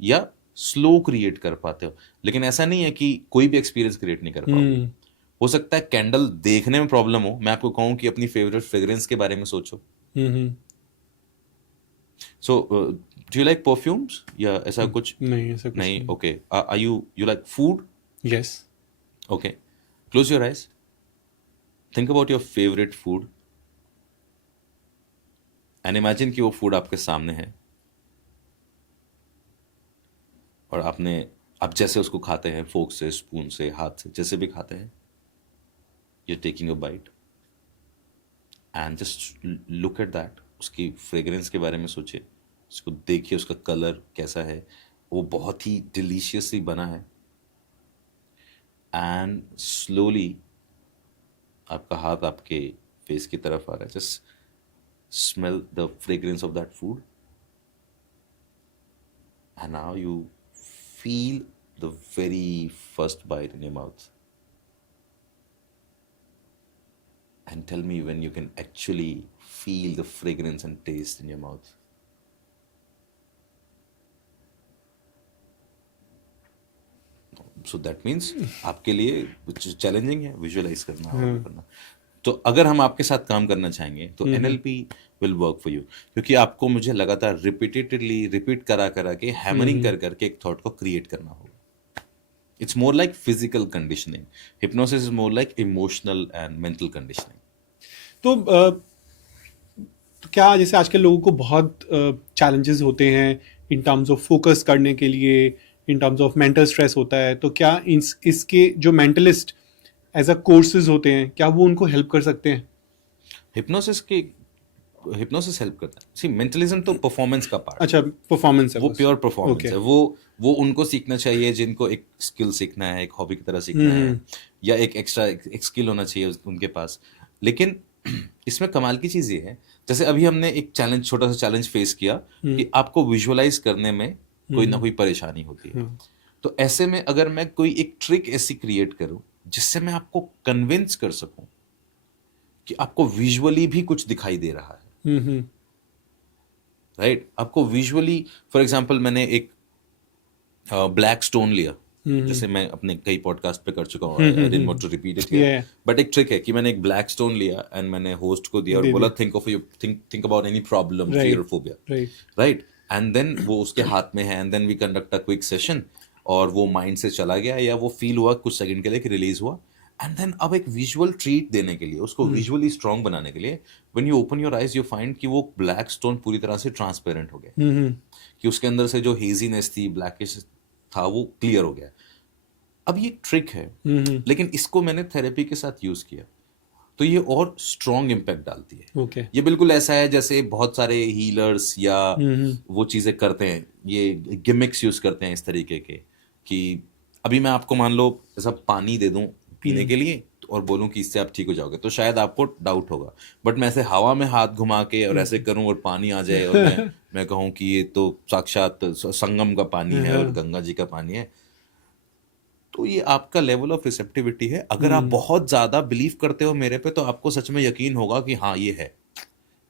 या स्लो क्रिएट कर पाते हो। लेकिन ऐसा नहीं है कि कोई भी एक्सपीरियंस क्रिएट नहीं कर पाओगे। हो सकता है कैंडल देखने में प्रॉब्लम हो। मैं आपको कहूं कि अपनी फेवरेट फ्रेग्रेंस के बारे में सोचो। So do you like perfumes या ऐसा कुछ? नहीं, ऐसा कुछ नहीं। Okay, are you like food? Yes. Okay, close your eyes, think about your favourite food and imagine कि वो फूड आपके सामने है और आप जैसे उसको खाते हैं, फोक से, स्पून से, हाथ से, जैसे भी खाते हैं, you're taking a bite and just look at that। उसकी फ्रेग्रेंस के बारे में सोचिए, उसको देखिए, उसका कलर कैसा है, वो बहुत ही डिलीशियसली बना है। एंड स्लोली आपका हाथ आपके फेस की तरफ आ रहा है। Just smell the fragrance of that food and now you feel the very first bite in your mouth and tell me when you can actually feel the fragrance and taste in your mouth। So that means आपके लिए challenging है visualise करना। तो अगर हम आपके साथ काम करना चाहेंगे तो NLP will work for you, क्योंकि आपको मुझे लगातार रिपीटेडली रिपीट करा के हैमरिंग कर करके एक थॉट को क्रिएट करना होगा। It's more like physical conditioning, hypnosis is more like emotional and mental conditioning. तो क्या जैसे आजकल लोगों को बहुत चैलेंजेस होते हैं इन टर्म्स ऑफ फोकस करने के लिए, in terms of mental stress होता है, तो क्या इसके जो मेंटलिस्ट एज अ कोर्सेज होते हैं, क्या वो उनको हेल्प कर सकते हैं? हिप्नोसिस हेल्प करता है। सी मेंटलिज्म तो परफॉर्मेंस का पार्ट, अच्छा, परफॉर्मेंस है वो बस। Pure performance Okay. है। वो उनको सीखना चाहिए जिनको एक स्किल सीखना है, एक हॉबी की तरह सीखना है, या एक एक्स्ट्रा एक स्किल होना चाहिए उनके पास। लेकिन इसमें कमाल की चीज़ ये है, जैसे अभी हमने एक चैलेंज, छोटा सा चैलेंज फेस किया कि आपको विजुअलाइज करने में कोई ना कोई परेशानी होती है। तो ऐसे में अगर मैं कोई एक ट्रिक ऐसी क्रिएट करूं जिससे मैं आपको कन्विंस कर सकूं कि आपको विजुअली भी कुछ दिखाई दे रहा है, राइट? आपको विजुअली, फॉर एग्जांपल मैंने एक ब्लैक स्टोन लिया, जैसे मैं अपने कई पॉडकास्ट पे कर चुका हूँ, I didn't want to repeat it here, Yeah. But एक ट्रिक है कि मैंने एक ब्लैक स्टोन लिया एंड मैंने होस्ट को दिया और दे बोला think about any problem, fear, phobia, Right. Right? And then वो उसके हाथ में है and then we conduct a quick session, और वो माइंड से चला गया या वो फील हुआ कुछ सेकंड के लिए कि रिलीज हुआ। एंड देन अब एक विजुअल ट्रीट देने के लिए, उसको विजुअली स्ट्रांग बनाने के लिए, when you open your eyes you find कि वो ब्लैक स्टोन पूरी तरह से ट्रांसपेरेंट हो गया, कि उसके अंदर से जो हेजीनेस थी, ब्लैकिश था, वो क्लियर हो गया। अब ये ट्रिक है, लेकिन इसको मैंने थेरेपी के साथ यूज किया तो ये और स्ट्रॉन्ग इम्पैक्ट डालती है। Okay. ये बिल्कुल ऐसा है जैसे बहुत सारे हीलर्स या वो चीजें करते हैं, ये गिमिक्स यूज करते हैं इस तरीके के, कि अभी मैं आपको मान लो ऐसा पानी दे दूं पीने के लिए और बोलूं कि इससे आप ठीक हो जाओगे, तो शायद आपको डाउट होगा। बट मैं ऐसे हवा में हाथ घुमा के और ऐसे करूं और पानी आ जाए और मैं कहूं कि ये तो साक्षात संगम का पानी है और गंगा जी का पानी है, तो ये आपका लेवल ऑफ रिसेप्टिविटी है। अगर आप बहुत ज्यादा बिलीव करते हो मेरे पे, तो आपको सच में यकीन होगा कि हाँ ये है।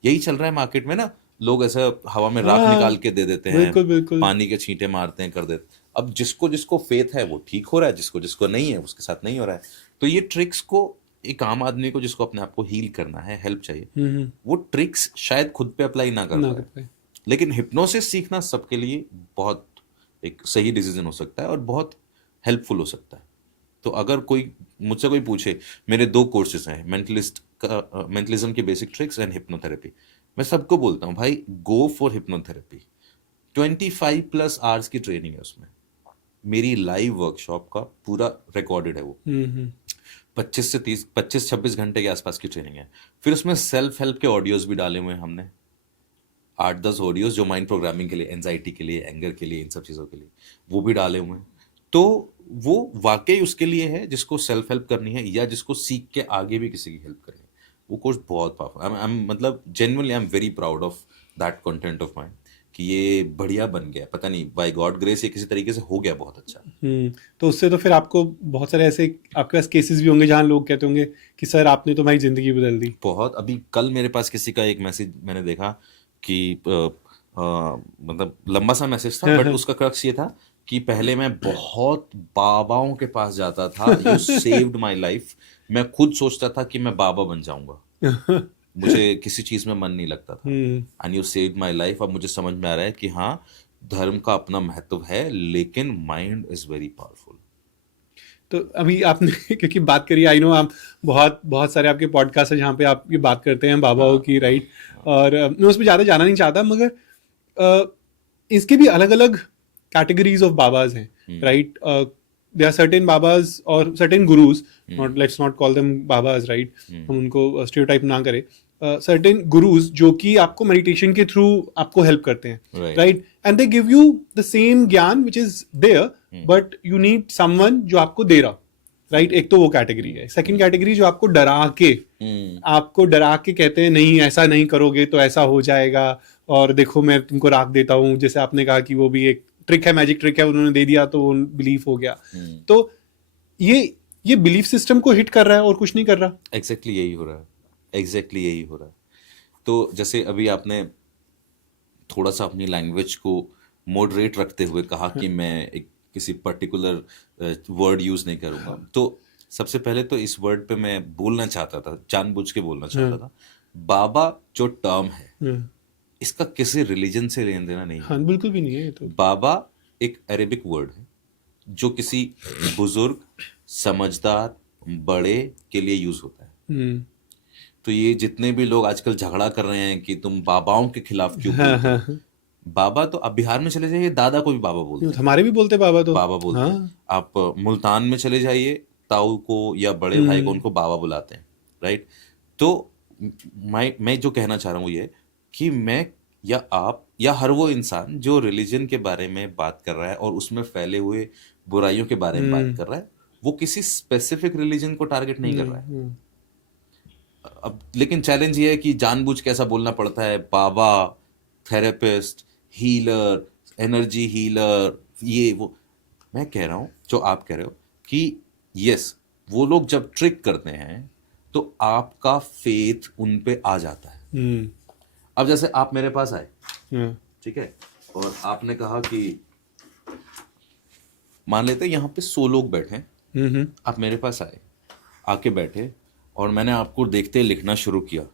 यही चल रहा है मार्केट में ना, लोग ऐसा हवा में राख निकाल के दे देते हैं, बिल्कुल, बिल्कुल। पानी के छींटे मारते हैं, कर देते। अब जिसको जिसको फेथ है वो ठीक हो रहा है, जिसको जिसको नहीं है उसके साथ नहीं हो रहा है। तो ये ट्रिक्स को एक आम आदमी को जिसको अपने आप को हील करना है, हेल्प चाहिए, वो ट्रिक्स शायद खुद पे अप्लाई ना कर पाए, लेकिन हिप्नोसिस सीखना सबके लिए बहुत एक सही डिसीजन हो सकता है और बहुत हेल्पफुल हो सकता है। तो अगर कोई मुझसे कोई पूछे, मेरे 2 कोर्सेज हैं, मेंटलिज्म की बेसिक ट्रिक्स एंड हिप्नोथेरेपी, मैं सबको बोलता हूँ भाई गो फॉर हिप्नोथेरेपी। 25+ आवर्स की ट्रेनिंग है उसमें, मेरी लाइव वर्कशॉप का पूरा रिकॉर्डेड है वो, 25-26 घंटे के आसपास की ट्रेनिंग है। फिर उसमें सेल्फ हेल्प के ऑडियोज भी डाले हुए हैं हमने, 8-10 ऑडियोज जो माइंड प्रोग्रामिंग के लिए, एंजाइटी के लिए, एंगर के लिए, इन सब चीज़ों के लिए वो भी डाले हुए हैं। तो वो वाकई उसके लिए है जिसको सेल्फ हेल्प करनी है या जिसको सीख के आगे भी किसी की हेल्प करनी है। वो कोर्स बहुत पावरफुल, मतलब genuinely I am very proud of that content of mind कि ये बढ़िया बन गया। पता नहीं बाय गॉड ग्रेस ये किसी तरीके से हो गया बहुत अच्छा। तो उससे तो फिर आपको बहुत सारे ऐसे आपके पास केसेस भी होंगे जहाँ लोग कहते होंगे कि सर आपने तो हमारी जिंदगी बदल दी। बहुत। अभी कल मेरे पास किसी का एक मैसेज मैंने देखा कि मतलब लंबा सा मैसेज था, बट उसका क्रक्स ये था कि पहले मैं बहुत बाबाओं के पास जाता था, यू सेव्ड माय लाइफ, मैं खुद सोचता था कि मैं बाबा बन जाऊंगा, मुझे किसी चीज में मन नहीं लगता था, and you saved my life. अब मुझे समझ में आ रहा है कि हाँ धर्म का अपना महत्व है, लेकिन माइंड इज वेरी पावरफुल। तो अभी आपने क्योंकि बात करी, आई नो आप बहुत बहुत सारे आपके पॉडकास्ट है जहाँ पे आप ये बात करते हैं बाबाओं की, राइट? और मैं उस पर ज़्यादा जाना नहीं चाहता, मगर इसके भी अलग अलग कैटेगरीज ऑफ बाबाज हैं, right? There are certain babas और certain gurus, not let's not call them babas, right? हम उनको स्टीरियोटाइप ना करें। सर्टेन गुरुज जो कि आपको मेडिटेशन के थ्रू आपको हेल्प करते हैं, right? And they give you the same ज्ञान which is there, but you need someone जो आपको दे रहा, राइट? एक तो वो कैटेगरी है। सेकंड कैटेगरी जो आपको डरा के कहते हैं नहीं ऐसा नहीं करोगे तो ऐसा हो जाएगा, और देखो मैं तुमको राख देता हूँ, जैसे आपने कहा कि वो भी एक ट्रिक है, मैजिक ट्रिक है, उन्होंने दे दिया तो वो बिलीफ हो गया। तो ये बिलीफ सिस्टम को हिट कर रहा है और कुछ नहीं कर रहा। एग्जैक्टली यही हो रहा है, एग्जैक्टली यही हो रहा है। तो जैसे अभी आपने थोड़ा सा अपनी लैंग्वेज को मॉडरेट रखते हुए कहा कि मैं एक किसी पर्टिकुलर वर्ड यूज नहीं करूंगा, तो सबसे पहले तो इस वर्ड पे मैं बोलना चाहता था, जानबूझ के बोलना चाहता था, बाबा जो टर्म है इसका किसी रिलीजन से लेन देना नहीं है। हाँ, बिल्कुल भी नहीं है। तो बाबा एक अरेबिक वर्ड है जो किसी बुजुर्ग, समझदार, बड़े के लिए यूज होता है। तो ये जितने भी लोग आजकल झगड़ा कर रहे हैं कि तुम बाबाओं के खिलाफ क्यों बोलते हो, बाबा तो आप बिहार में चले जाइए, दादा को भी बाबा बोलते हैं, हमारे भी बोलते बाबा, तो बाबा बोलते हैं। आप मुल्तान में चले जाइए, ताऊ को या बड़े भाई को उनको बाबा बुलाते हैं, राइट? तो मैं जो कहना चाह रहा हूँ ये कि मैं या आप या हर वो इंसान जो रिलीजन के बारे में बात कर रहा है और उसमें फैले हुए बुराइयों के बारे में बात कर रहा है, वो किसी स्पेसिफिक रिलीजन को टारगेट नहीं कर रहा है। अब लेकिन चैलेंज ये है कि जानबूझ के ऐसा बोलना पड़ता है, बाबा, थेरेपिस्ट, हीलर, एनर्जी हीलर, ये वो। मैं कह रहा हूं जो आप कह रहे हो कि यस, वो लोग जब ट्रिक करते हैं तो आपका फेथ उन पे आ जाता है। अब जैसे आप मेरे पास आए, ठीक है, और आपने कहा कि मान लेते हैं यहाँ पे 100 लोग बैठे हैं, आप मेरे पास आए, आके बैठे, और मैंने आपको देखते ही लिखना शुरू किया।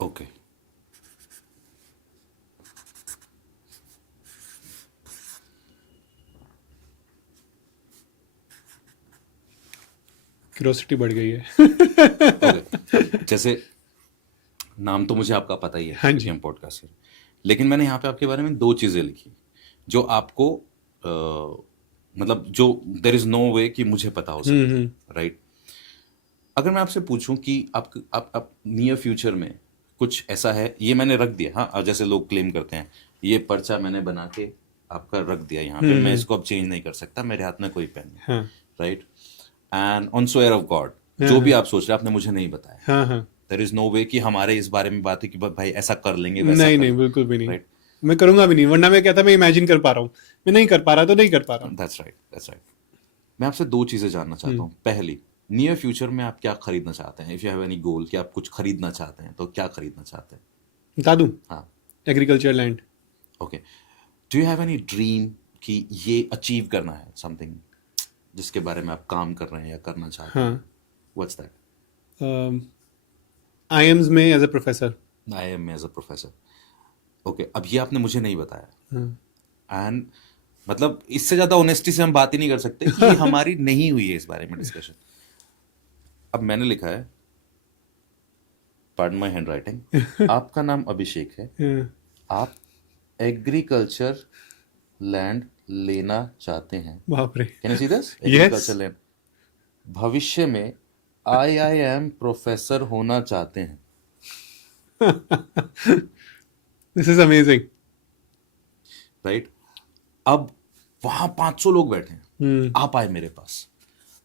ओके, क्यूरोसिटी बढ़ गई है। ओके। जैसे नाम तो मुझे आपका पता ही है, हाँ जी। क्योंकि हम पॉडकास्ट कर, लेकिन मैंने यहाँ पे आपके बारे में 2 चीजें लिखी जो आपको मतलब जो देयर इज नो वे कि मुझे पता हो सकता, राइट। अगर मैं आपसे पूछूं कि आप नियर फ्यूचर में कुछ ऐसा है, ये मैंने रख दिया, हाँ, अब जैसे लोग क्लेम करते हैं ये पर्चा मैंने बना के आपका रख दिया यहाँ पे, मैं इसको अब चेंज नहीं कर सकता, मेरे हाथ में कोई पेन नहीं, हाँ right, and on swear of God जो भी आप सोच रहे हैं आपने मुझे नहीं बताया, हाँ हाँ, देयर इज नो वे कि हमारे इस बारे में बात है कि भाई ऐसा कर लेंगे, वैसा नहीं कर नहीं, लेंगे, बिल्कुल भी नहीं। राइट। मैं करूंगा भी नहीं, वरना मैं कहता मैं इमेजिन कर पा रहा हूँ, मैं नहीं कर पा रहा तो नहीं कर पा रहा हूँ। That's right, that's right. मैं आपसे 2 चीजें जानना चाहता हूँ। पहली, नियर फ्यूचर में आप क्या खरीदना चाहते हैं? इफ यू हैव एनी गोल कि आप कुछ खरीदना चाहते हैं तो क्या खरीदना चाहते हैं? बता दूं? हाँ, agriculture land. Okay. Do you have any dream कि ये अचीव करना है, समथिंग जिसके बारे में आप काम कर रहे हैं या करना चाहते हैं? हाँ, व्हाट्स दैट? IIMs में एज अ प्रोफेसर। IIM में एज अ प्रोफेसर। ओके, अब ये आपने मुझे नहीं बताया, एंड मतलब इससे ज्यादा ऑनेस्टी से हम बात ही नहीं कर सकते कि ये हमारी नहीं हुई है इस बारे में डिस्कशन। अब मैंने लिखा है, पार्डन माय हैंडराइटिंग, आपका नाम अभिषेक है, आप एग्रीकल्चर लैंड लेना चाहते हैं। बाप रे। Can you see this? Yes. Agriculture land. भविष्य में IIM प्रोफेसर होना चाहते हैं। This is amazing. राइट। अब वहां 500 लोग बैठे हैं, आप आए मेरे पास,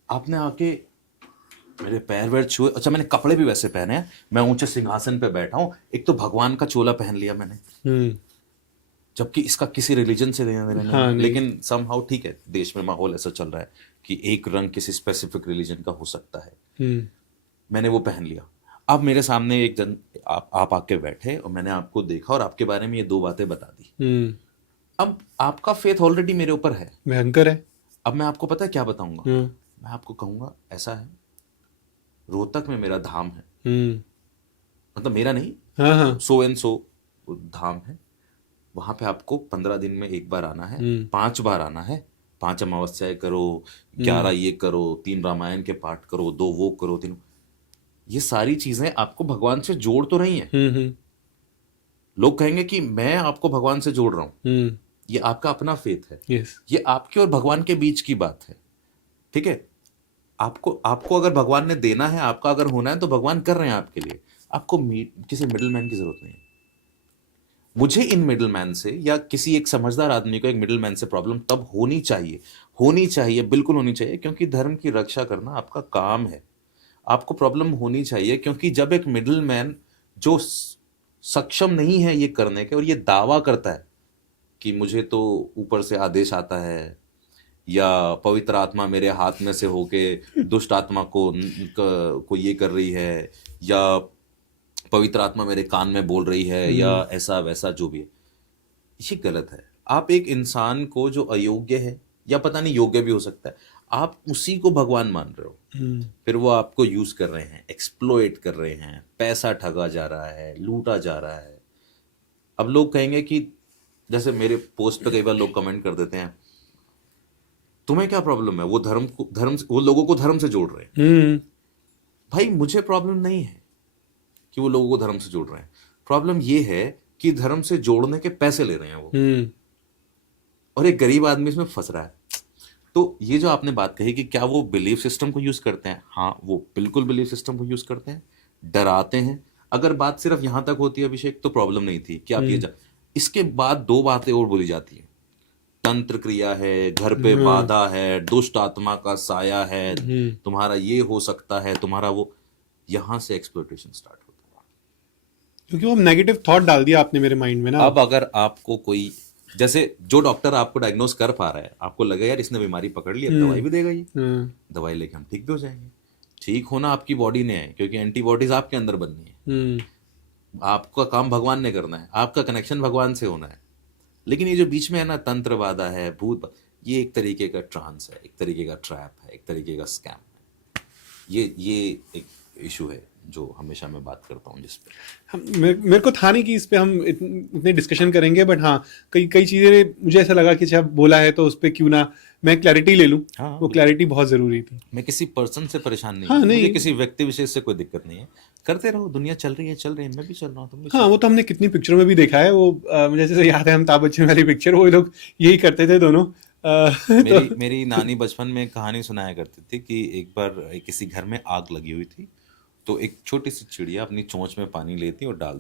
आपने आके मेरे पैर वैर छुए। अच्छा, मैंने कपड़े भी वैसे पहने हैं, मैं ऊंचे सिंहासन पे बैठा हूं, एक तो भगवान का चोला पहन लिया मैंने, जबकि इसका किसी रिलीजन से लेना देना नहीं है, लेकिन समहाउ ठीक है, देश में माहौल ऐसा चल रहा है कि एक रंग किसी स्पेसिफिक रिलीजन का हो सकता है। मैंने वो पहन लिया। अब मेरे सामने एक जन आप आके बैठे और मैंने आपको देखा और आपके बारे में ये 2 बातें बता दी। अब आपका फेथ ऑलरेडी मेरे ऊपर है, भयंकर है। अब मैं आपको पता है क्या बताऊंगा? मैं आपको कहूंगा ऐसा है, रोहतक में मेरा धाम है, मतलब मेरा नहीं, हाँ हाँ, सो एंड सो धाम है, वहां पे आपको 15 दिन में 1 बार आना है, 5 बार आना है, 5 अमावस्याएं करो, 11 ये करो, 3 रामायण के पाठ करो, 2 वो करो, 3, ये सारी चीजें आपको भगवान से जोड़ तो रही हैं। लोग कहेंगे कि मैं आपको भगवान से जोड़ रहा हूं, ये आपका अपना फेथ है, yes. ये आपके और भगवान के बीच की बात है, ठीक है। आपको अगर भगवान ने देना है, आपका अगर होना है, तो भगवान कर रहे हैं आपके लिए, आपको किसी मिडिल मैन की जरूरत नहीं है। मुझे इन मिडिल मैन से या किसी एक समझदार आदमी को एक मिडिल मैन से प्रॉब्लम तब होनी चाहिए, बिल्कुल होनी चाहिए, क्योंकि धर्म की रक्षा करना आपका काम है। आपको प्रॉब्लम होनी चाहिए क्योंकि जब एक मिडिल मैन जो सक्षम नहीं है ये करने के और ये दावा करता है कि मुझे तो ऊपर से आदेश आता है या पवित्र आत्मा मेरे हाथ में से होके दुष्ट आत्मा को ये कर रही है या पवित्र आत्मा मेरे कान में बोल रही है या ऐसा वैसा जो भी है, ये गलत है। आप एक इंसान को जो अयोग्य है या पता नहीं योग्य भी हो सकता है, आप उसी को भगवान मान रहे हो, फिर वो आपको यूज कर रहे हैं, एक्सप्लॉइट कर रहे हैं, पैसा ठगा जा रहा है, लूटा जा रहा है। अब लोग कहेंगे कि जैसे मेरे पोस्ट पे कई बार लोग कमेंट कर देते हैं, तुम्हें क्या प्रॉब्लम है, वो वो लोगों को धर्म से जोड़ रहे हैं। भाई मुझे प्रॉब्लम नहीं है कि वो लोगों को धर्म से जोड़ रहे हैं, प्रॉब्लम ये है कि धर्म से जोड़ने के पैसे ले रहे हैं वो, और एक गरीब आदमी इसमें फंस रहा है। तो ये जो आपने बात कही कि क्या वो बिलीफ सिस्टम को यूज करते हैं, हाँ वो बिल्कुल बिलीफ सिस्टम को यूज करते हैं, डराते हैं। अगर बात सिर्फ यहां तक होती है अभिषेक तो प्रॉब्लम नहीं थी कि आप ये इसके बाद दो बातें और बोली जाती है, तंत्र क्रिया है, घर पे बाधा है, दुष्ट आत्मा का साया है, तुम्हारा ये हो सकता है, तुम्हारा वो, यहां से एक्सप्लॉयटेशन स्टार्ट होता है क्योंकि वो नेगेटिव थॉट डाल दिया आपने मेरे माइंड में ना। अब अगर आपको कोई, जैसे जो डॉक्टर आपको डायग्नोस कर पा रहा है, आपको लगे यार इसने बीमारी पकड़ ली, अब दवाई भी देगा ये, दवाई लेके हम ठीक भी हो जाएंगे। ठीक होना आपकी बॉडी ने है क्योंकि एंटीबॉडीज आपके अंदर बननी है, आपका काम भगवान ने करना है, आपका कनेक्शन भगवान से होना है। लेकिन ये जो बीच में है ना, तंत्र बाधा है, भूत, ये एक तरीके का ट्रांस है, एक तरीके का ट्रैप है, एक तरीके का स्कैम है। ये एक इशू है जो हमेशा मैं बात करता हूँ जिस पे मेरे को था नहीं कि इस पे हम इतने डिस्कशन करेंगे, बट हाँ कई चीजें मुझे ऐसा लगा कि जब बोला है तो उस पे क्यों ना मैं क्लैरिटी ले लूं। हाँ, वो क्लैरिटी बहुत जरूरी थी। मैं किसी पर्सन से परेशान नहीं, हाँ, मुझे नहीं। किसी व्यक्ति विशेष से कोई दिक्कत नहीं है, करते रहो, दुनिया चल रही है, मैं भी चल रहा हूँ, तुम भी हाँ वो तो हमने कितनी पिक्चरों में भी देखा है। वो मुझे जैसे याद है अमिताभ बच्चन वाली पिक्चर, वो लोग यही करते थे दोनों। मेरी नानी बचपन में कहानी सुनाया करती थी कि एक बार किसी घर में आग लगी हुई थी, तो एक छोटी सी चिड़िया अपनी चोंच में पानी लेती और डाल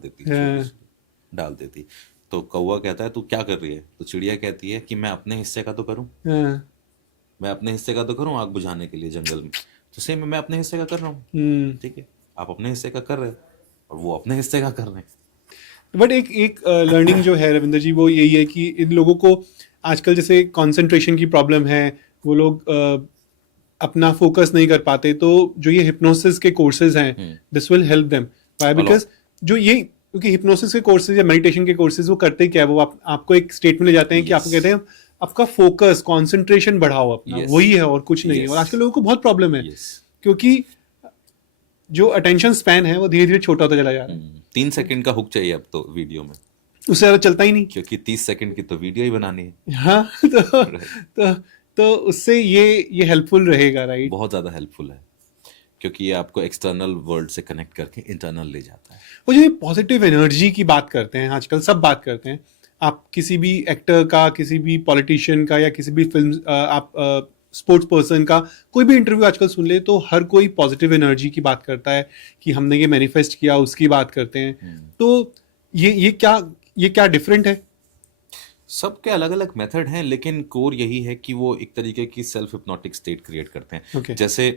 देती। तो कौवा कहता है तू क्या कर रही है, तो चिड़िया कहती है कि मैं अपने हिस्से का तो करूं, मैं अपने हिस्से का तो करूं आग बुझाने के लिए जंगल में, तो सेम मैं अपने हिस्से का कर रहा हूँ। ठीक है, आप अपने हिस्से का कर रहे हो और वो अपने हिस्से का कर रहे हैं। बट एक लर्निंग जो है रविंदर जी वो यही है कि इन लोगों को आजकल जैसे कंसंट्रेशन की प्रॉब्लम है, वो लोग अपना फोकस नहीं कर पाते, तो जो ये हिप्नोसिस के कोर्सेज हैं this will help them. Why? Because जो ये, क्योंकि हिप्नोसिस के कोर्सेज या मेडिटेशन के कोर्सेज वो करते क्या है, वो आपको एक स्टेट में ले जाते हैं कि आपको कहते हैं आपका फोकस कंसंट्रेशन बढ़ाओ अपना, वही है और कुछ नहीं है। और आजकल लोगों को बहुत प्रॉब्लम है क्योंकि जो अटेंशन स्पैन है वो धीरे धीरे छोटा होता चला जा रहा है। 3 सेकंड का हुक चाहिए अब तो वीडियो में, उससे ज्यादा चलता ही नहीं, क्योंकि 30 सेकंड की तो वीडियो ही बनानी है। हाँ तो उससे ये हेल्पफुल रहेगा, राइट? बहुत ज्यादा हेल्पफुल है क्योंकि ये आपको एक्सटर्नल वर्ल्ड से कनेक्ट करके इंटरनल ले जाता है। वो जो पॉजिटिव एनर्जी की बात करते हैं आजकल सब बात करते हैं, आप किसी भी एक्टर का, किसी भी पॉलिटिशियन का या किसी भी फिल्म आप स्पोर्ट्स पर्सन का कोई भी इंटरव्यू आजकल सुन ले तो हर कोई पॉजिटिव एनर्जी की बात करता है कि हमने ये मैनिफेस्ट किया, उसकी बात करते हैं। तो ये क्या डिफरेंट है? सबके अलग अलग मेथड हैं, लेकिन कोर यही है कि वो एक तरीके की सेल्फ हिप्नोटिक स्टेट क्रिएट करते हैं। Okay. जैसे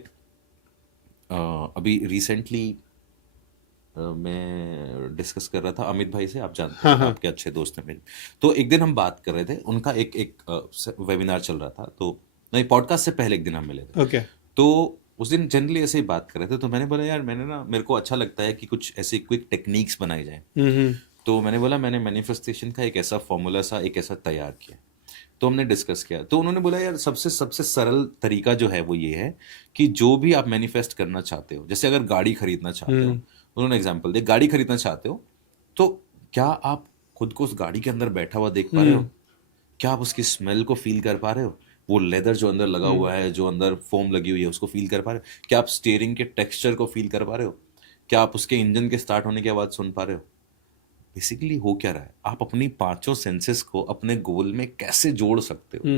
अभी रिसेंटली मैं डिस्कस कर रहा था अमित भाई से, आप जानते हैं, आपके अच्छे दोस्त हैं मेरे। तो एक दिन हम बात कर रहे थे, उनका एक वेबिनार चल रहा था, तो नहीं पॉडकास्ट से पहले एक दिन हम मिले थे। Okay. तो उस दिन जनरली ऐसे ही बात कर रहे थे, तो मैंने बोला यार मेरे को अच्छा लगता है कि कुछ ऐसी क्विक टेक्निक्स बनाई जाए। तो मैंने बोला मैंने मैनिफेस्टेशन का एक ऐसा फॉर्मूला एक ऐसा तैयार किया, तो हमने डिस्कस किया। तो उन्होंने बोला यार सबसे सरल तरीका जो है वो ये है कि जो भी आप मैनिफेस्ट करना चाहते हो, जैसे अगर गाड़ी खरीदना चाहते हो, उन्होंने एग्जांपल दिया, गाड़ी खरीदना चाहते हो तो क्या आप खुद को उस गाड़ी के अंदर बैठा हुआ देख पा रहे हो? क्या आप उसकी स्मेल को फील कर पा रहे हो? वो लेदर जो अंदर लगा हुआ है, जो अंदर फोम लगी हुई है, उसको फील कर पा रहे हो? क्या आप स्टीयरिंग के टेक्सचर को फील कर पा रहे हो? क्या आप उसके इंजन के स्टार्ट होने की आवाज सुन पा रहे हो? बेसिकली हो क्या रहा है, आप अपनी 5 सेंसेस को अपने गोल में कैसे जोड़ सकते हो,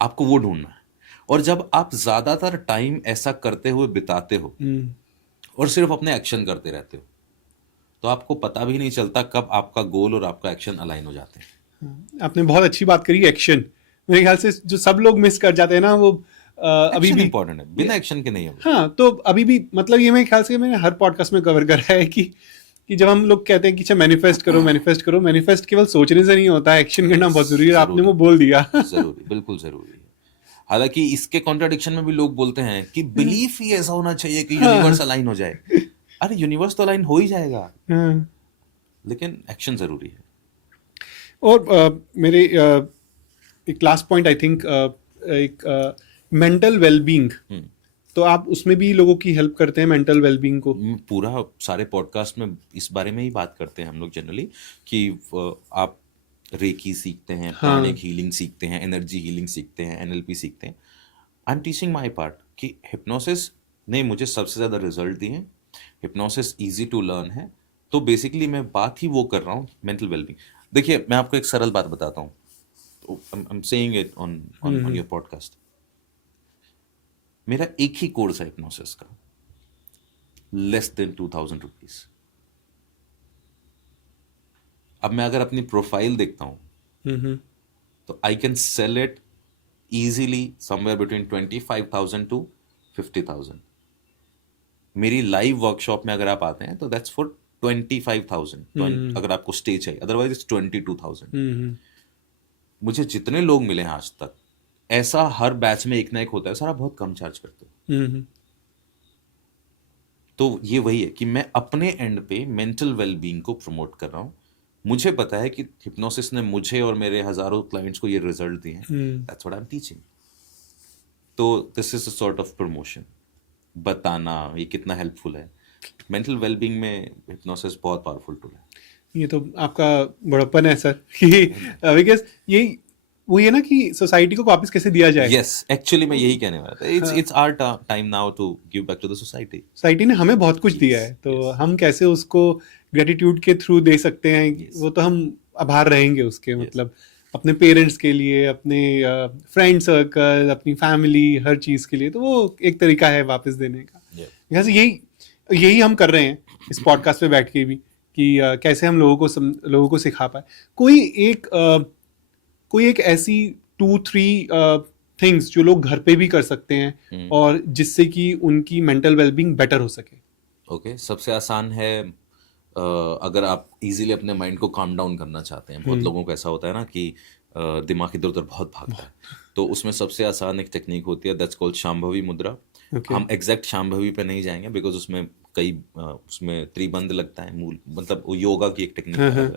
आपको वो ढूंढना है। और जब आप ज्यादातर टाइम ऐसा करते हुए बिताते हो और सिर्फ अपने एक्शन करते रहते हो, तो आपको पता भी नहीं चलता कब आपका गोल और आपका एक्शन अलाइन हो जाते हैं। आपने बहुत अच्छी बात करी, एक्शन। मेरे ख्याल से जो सब लोग मिस कर जाते हैं ना, वो अभी भी इम्पोर्टेंट है, बिना एक्शन के नहीं है। हाँ, तो अभी भी मतलब ये मेरे ख्याल से मैंने हर पॉडकास्ट में कवर करा है कि कि जब हम लोग कहते हैं कि अच्छा मैनिफेस्ट करो, मैनिफेस्ट करो, मैनिफेस्ट केवल सोचने से नहीं होता है, एक्शन करना बहुत जरूरी है। आपने वो बोल दिया। जरूरी, बिल्कुल जरूरी है। हालांकि इसके कॉन्ट्राडिक्शन में भी लोग बोलते हैं कि बिलीफ ही ऐसा होना चाहिए कि यूनिवर्स अलाइन हो जाए। अरे यूनिवर्स तो अलाइन हो ही जाएगा, हाँ। लेकिन एक्शन जरूरी है। और मेरे एक लास्ट पॉइंट आई थिंक, एक मेंटल वेलबींग, हम्म। तो आप उसमें भी लोगों की हेल्प करते हैं मेंटल वेलबींग को? पूरा सारे पॉडकास्ट में इस बारे में ही बात करते हैं हम लोग जनरली, कि आप रेकी सीखते हैं, प्राणिक हीलिंग सीखते हैं, एनर्जी हीलिंग सीखते हैं, एनएलपी सीखते हैं। आई एम टीचिंग माई पार्ट कि हिप्नोसिस ने मुझे सबसे ज़्यादा रिजल्ट दिए हैं, हिप्नोसिस इजी टू लर्न है। तो बेसिकली मैं बात ही वो कर रहा हूँ मेंटल वेलबींग। देखिए मैं आपको एक सरल बात बताता हूँ, I am saying it on on your podcast. मेरा एक ही कोर्स है हिप्नोसिस का, less than 2,000 रुपीज। अब मैं अगर अपनी प्रोफाइल देखता हूं तो I can sell it easily somewhere between 25,000 to 50,000। मेरी लाइव वर्कशॉप में अगर आप आते हैं तो दैट्स फॉर 25,000, अगर आपको स्टे चाहिए, अदरवाइज इट्स 22,000। मुझे जितने लोग मिले हैं आज तक, ऐसा हर बैच में एक ना एक होता है, सारा बहुत कम चार्ज करते हो। तो ये वही है कि मैं अपने एंड पे मेंटल वेलबींग को प्रमोट कर रहा हूँ। मुझे पता है कि हिप्नोसिस ने मुझे और मेरे हजारों क्लाइंट्स को ये रिजल्ट दिए हैं। That's what I am teaching. तो this is a sort of promotion, बताना ये कितना हेल्पफुल है। मेंटल वेलबींग में हिप्नोसिस बहुत पावरफुल टूल है। ये तो आपका बड़प्पन है सर, कि बिकॉज यही वही है ना कि सोसाइटी को वापस कैसे दिया जाए। यस, एक्चुअली मैं यही कहने वाला था। It's our time now to give back to the society. Society ने हमें बहुत कुछ दिया है, तो हम कैसे उसको ग्रेटिट्यूड के थ्रू दे सकते हैं, वो तो हम आभार रहेंगे उसके। मतलब अपने पेरेंट्स के लिए, अपने फ्रेंड सर्कल, अपनी फैमिली, हर चीज़ के लिए, तो वो एक तरीका है वापस देने का। यहाँ से यही यही हम कर रहे हैं इस पॉडकास्ट पे बैठ के भी, कि कैसे हम लोगों को सिखा पाए। कोई एक ऐसी 2-3 थिंग्स जो लोग घर पे भी कर सकते हैं और जिससे कि उनकी मेंटल वेलबींग बेटर हो सके। ओके, सबसे आसान है, अगर आप इजीली अपने माइंड को काम डाउन करना चाहते हैं। बहुत लोगों को ऐसा होता है ना कि दिमाग इधर उधर बहुत भागता है, तो उसमें सबसे आसान एक टेक्निक होती है, दैट्स कॉल्ड शांभवी मुद्रा। हम एग्जैक्ट शांभवी पे नहीं जाएंगे बिकॉज उसमें उसमें त्रिबंध लगता है, मूल मतलब वो योगा की एक टेक्निक है।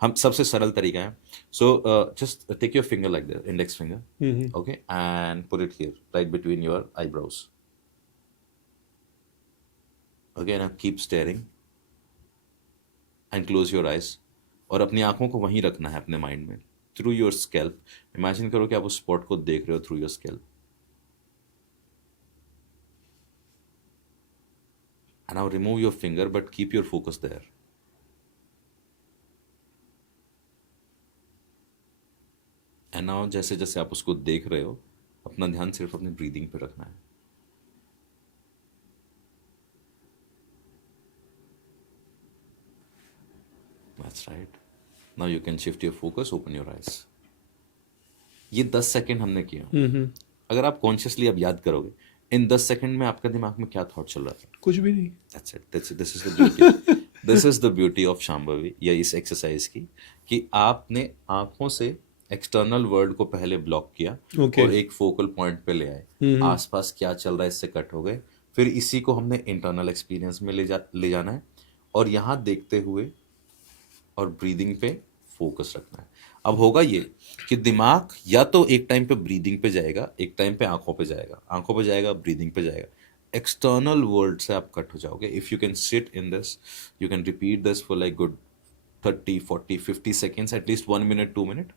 हम सबसे सरल तरीका है, so just take your finger like that, index finger, okay, and put it here right between your eyebrows. Okay, now keep staring and close your eyes. और अपनी आंखों को वहीं रखना है अपने माइंड में, थ्रू योर स्कैल्प। इमेजिन करो कि आप उस स्पॉट को देख रहे हो through your scalp, and now remove your finger but keep your focus there. And now जैसे जैसे आप उसको देख रहे हो, अपना ध्यान सिर्फ अपनी ब्रीदिंग पे रखना है। That's right. Now you can shift your focus, open your eyes. ये 10 सेकंड हमने किया। अगर आप कॉन्शियसली अब याद करोगे, इन 10 सेकंड में आपका दिमाग में क्या थॉट चल रहा था? कुछ भी नहीं। That's it. This is the beauty. This is the beauty of Shambhavi, या इस एक्सरसाइज की, कि आपने आंखों से एक्सटर्नल वर्ल्ड को पहले ब्लॉक किया और एक फोकल पॉइंट पे ले आए। आसपास क्या चल रहा है इससे कट हो गए, फिर इसी को हमने इंटरनल एक्सपीरियंस में ले जाना है, और यहाँ देखते हुए और ब्रीदिंग पे फोकस रखना है। अब होगा ये कि दिमाग या तो एक टाइम पे ब्रीदिंग पे जाएगा, एक टाइम पे आंखों पे जाएगा, ब्रीदिंग पे जाएगा। एक्सटर्नल वर्ल्ड से आप कट हो जाओगे। If you can sit in this, you can repeat this for like good 30, 40, 50 seconds, at least 1 minute, 2 minute.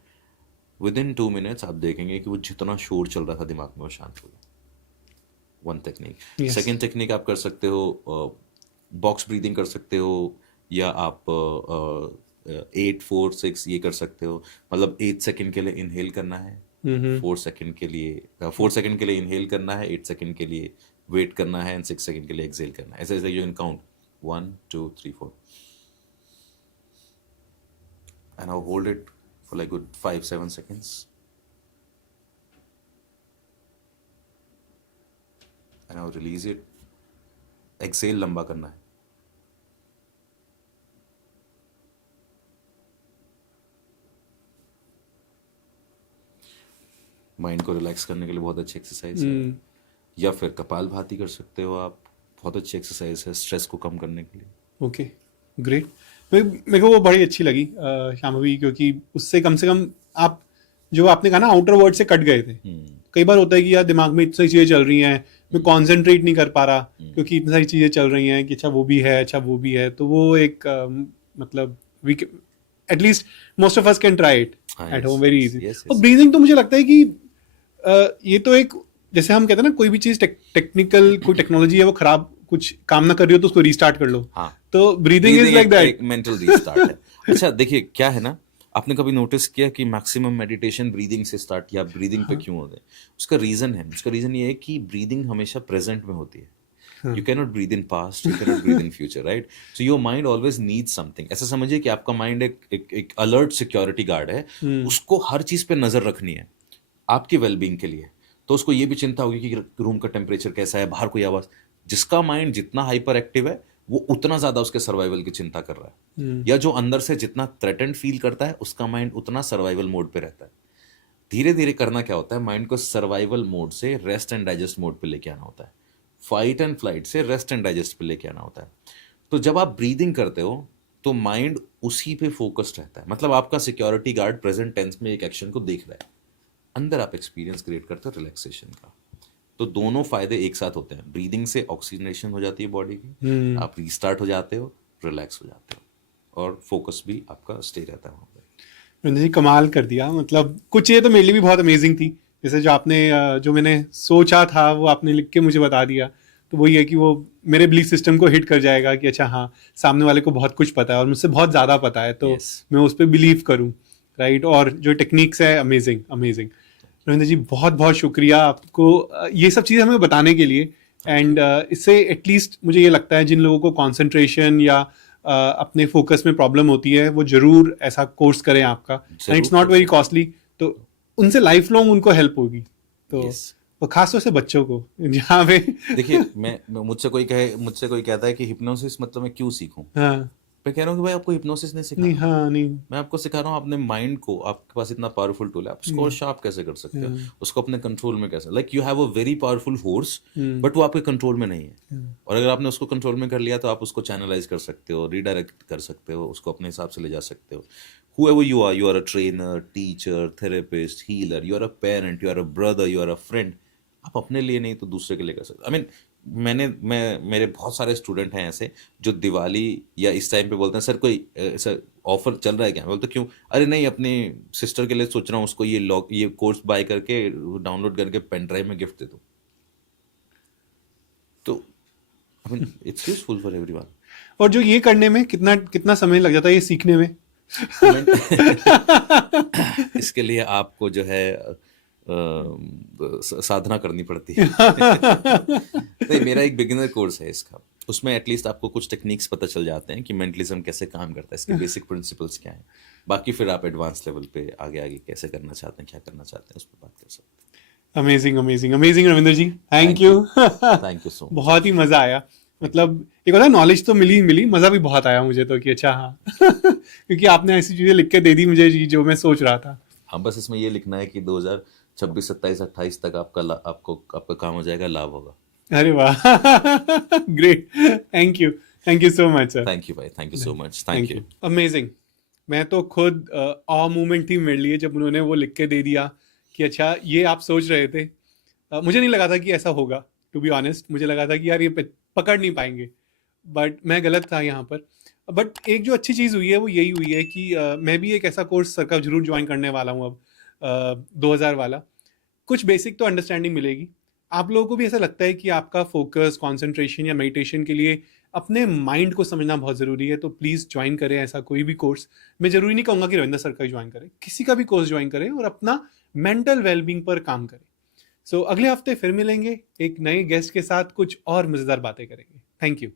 With in 2 minutes आप देखेंगे कि वो जितना शोर चल रहा था दिमाग में वो शांत हो गया। One technique. सेकेंड टेक्निक आप कर सकते हो, बॉक्स ब्रीदिंग कर सकते हो, या आप 8, 4, 6 ये कर सकते हो। मतलब 8 सेकंड के लिए इनहेल करना है, 4 सेकंड के लिए इनहेल करना है, 8 सेकंड के लिए वेट करना है, एंड 6 सेकंड के लिए एक्सहेल करना है। ऐसे you can count 1, 2, 3, 4 and now hold it for like good 5, 7 seconds and now release it। Exhale लंबा करना है, माइंड को रिलैक्स करने के लिए बहुत अच्छी एक्सरसाइज है। या फिर कपालभाति कर सकते हो आप, बहुत अच्छी एक्सरसाइज है स्ट्रेस को कम करने के लिए। Okay, great. मेरे को वो बड़ी अच्छी लगी शाम्भवी, क्योंकि उससे कम से कम आप जो आपने कहा ना आउटर वर्ड से कट गए थे। कई बार होता है कि यार दिमाग में इतनी सारी चीज़ें चल रही हैं, मैं कॉन्सेंट्रेट नहीं कर पा रहा क्योंकि इतनी सारी चीज़ें चल रही हैं कि अच्छा वो भी है, अच्छा वो भी है। तो वो एक मतलब we at least most of us can try it at home very easy. और ब्रीदिंग तो मुझे लगता है कि ये तो एक, जैसे हम कहते हैं ना कोई भी चीज़ टेक्निकल कोई टेक्नोलॉजी है वो खराब कुछ काम ना कर रही हो तो उसको रीस्टार्ट कर लो। हाँ, तो breathing is like that, mental restart है। अच्छा देखिए क्या है ना, आपने कभी नोटिस किया कि मैक्सिमम मेडिटेशन ब्रीदिंग से स्टार्ट या ब्रीदिंग पे क्यों होते हैं? उसका रीजन है, उसका रीजन ये है कि ब्रीदिंग हमेशा प्रेजेंट में होती है। You can not breathe in past, you can not breathe in future, right? So your mind always needs something. ऐसा समझिए कि आपका माइंड एक अलर्ट सिक्योरिटी गार्ड है, उसको हर चीज पे नजर रखनी है आपकी वेलबींग के लिए। तो उसको ये भी चिंता होगी कि रूम का टेम्परेचर कैसा है, बाहर कोई आवाज। जिसका माइंड जितना हाइपर एक्टिव है वो उतना ज्यादा उसके सर्वाइवल की चिंता कर रहा है। या जो अंदर से जितना थ्रेटेंड फील करता है उसका माइंड उतना सर्वाइवल मोड पे रहता है। धीरे धीरे करना क्या होता है, माइंड को सर्वाइवल मोड से रेस्ट एंड डाइजेस्ट मोड पे लेके आना होता है। फाइट एंड फ्लाइट से रेस्ट एंड डाइजेस्ट पे लेके आना होता है। तो जब आप ब्रीदिंग करते हो तो माइंड उसी पे फोकस्ड रहता है। मतलब आपका सिक्योरिटी गार्ड प्रेजेंट टेंस में एक एक्शन को देख रहा है, अंदर आप एक्सपीरियंस क्रिएट करते हो रिलैक्सेशन का। तो दोनों फायदे एक साथ होते हैं। ब्रीदिंग से ऑक्सीजनेशन हो जाती है बॉडी की, आप रीस्टार्ट हो जाते हो, रिलैक्स हो जाते हो, और फोकस भी आपका स्टे रहता है वहाँ पे। रविंद्र जी कमाल कर दिया। मतलब कुछ ये तो मेरे लिए भी बहुत अमेजिंग थी, जैसे जो आपने जो मैंने सोचा था वो आपने लिख के मुझे बता दिया। तो वही है कि वो मेरे बिलीफ सिस्टम को हिट कर जाएगा कि अच्छा हाँ सामने वाले को बहुत कुछ पता है और मुझसे बहुत ज़्यादा पता है, तो मैं उस पर बिलीव करूँ, राइट? और जो टेक्निक्स है अमेजिंग अमेजिंग। रविंद्र जी बहुत बहुत शुक्रिया आपको ये सब चीज़ हमें बताने के लिए। एंड इससे एटलीस्ट मुझे ये लगता है जिन लोगों को कंसंट्रेशन या अपने फोकस में प्रॉब्लम होती है वो जरूर ऐसा कोर्स करें आपका। And it's not very costly, तो उनसे लाइफ लॉन्ग उनको हेल्प होगी। तो और खासतौर से बच्चों को जहाँ पे देखिए मैं मुझसे कोई कहता है कि हिप्नोसिस मतलब मैं क्यों सीखूं? हाँ मैं कह रहा हूँ कि भाई आपको हिप्नोसिस नहीं सिखाना। नहीं, हाँ नहीं, मैं आपको सिखा रहा हूँ अपने माइंड को, आपके पास इतना पावरफुल टूल है, आप उसको शार्प कैसे कर सकते हो, उसको अपने कंट्रोल में कैसे। Like you have a very powerful horse but वो आपके कंट्रोल में नहीं है। और अगर आपने उसको कंट्रोल में कर लिया तो आप उसको चैनलाइज कर सकते हो, रीडायरेक्ट कर सकते हो, उसको अपने हिसाब से ले जा सकते हो। whoever you are a trainer, teacher, therapist, healer, you are a parent, you are a brother, you are a friend। आप अपने लिए नहीं तो दूसरे के लिए कर सकते। आई मीन मेरे बहुत सारे स्टूडेंट हैं ऐसे जो दिवाली या इस टाइम पे बोलते हैं सर कोई सर ऑफर चल रहा है क्या? बोलते क्यों? अरे नहीं अपनी सिस्टर के लिए सोच रहा हूँ, उसको ये कोर्स बाय करके डाउनलोड करके पेन ड्राइव में गिफ्ट दे दो। तो I mean it's useful for everyone. और जो ये करने में कितना समय लग जाता है ये सीखने में? इसके लिए आपको जो है साधना करनी पड़ती है। नहीं, मेरा एक बिगिनर कोर्स है इसका, उसमें एटलीस्ट आपको कुछ टेक्निक्स पता चल जाते हैं कि मेंटलिज्म कैसे काम करता है, इसके बेसिक प्रिंसिपल्स क्या हैं। बाकी फिर आप एडवांस लेवल पे आगे कैसे करना चाहते हैं, क्या करना चाहते हैं, उस पर बात कर सकते हैं। Amazing amazing amazing Ravindra ji, thank you. Thank you so much. बहुत ही मजा आया। मतलब एक होता है नॉलेज तो मिली, मजा भी बहुत आया मुझे तो कि अच्छा हाँ क्योंकि आपने ऐसी चीजें लिख के दे दी मुझे जो मैं सोच रहा था। हाँ बस इसमें ये लिखना है कि 2026, 27, 28 तक आपका काम हो जाएगा, लाभ होगा। अरे वाह great, thank you so much sir. Thank you भाई, thank you so much, thank you. Amazing. मैं तो खुद ऑ मूवमेंट थी मेरे लिए जब उन्होंने वो लिख के दे दिया कि अच्छा ये आप सोच रहे थे। मुझे नहीं लगा था कि ऐसा होगा, टू बी ऑनेस्ट। मुझे लगा था कि यार ये पकड़ नहीं पाएंगे, बट मैं गलत था यहाँ पर। बट एक जो अच्छी चीज़ हुई है वो यही हुई है कि मैं भी एक ऐसा कोर्स सर का जरूर ज्वाइन करने वाला हूँ अब 2000 वाला। कुछ बेसिक तो अंडरस्टैंडिंग मिलेगी। आप लोगों को भी ऐसा लगता है कि आपका फोकस, कंसंट्रेशन या मेडिटेशन के लिए अपने माइंड को समझना बहुत ज़रूरी है, तो प्लीज़ ज्वाइन करें ऐसा कोई भी कोर्स। मैं ज़रूरी नहीं कहूँगा कि रविंद्र सर का ज्वाइन करें, किसी का भी कोर्स ज्वाइन करें और अपना मेंटल वेलबींग पर काम करें। सो अगले हफ्ते फिर मिलेंगे एक नए गेस्ट के साथ, कुछ और मज़ेदार बातें करेंगे। Thank you.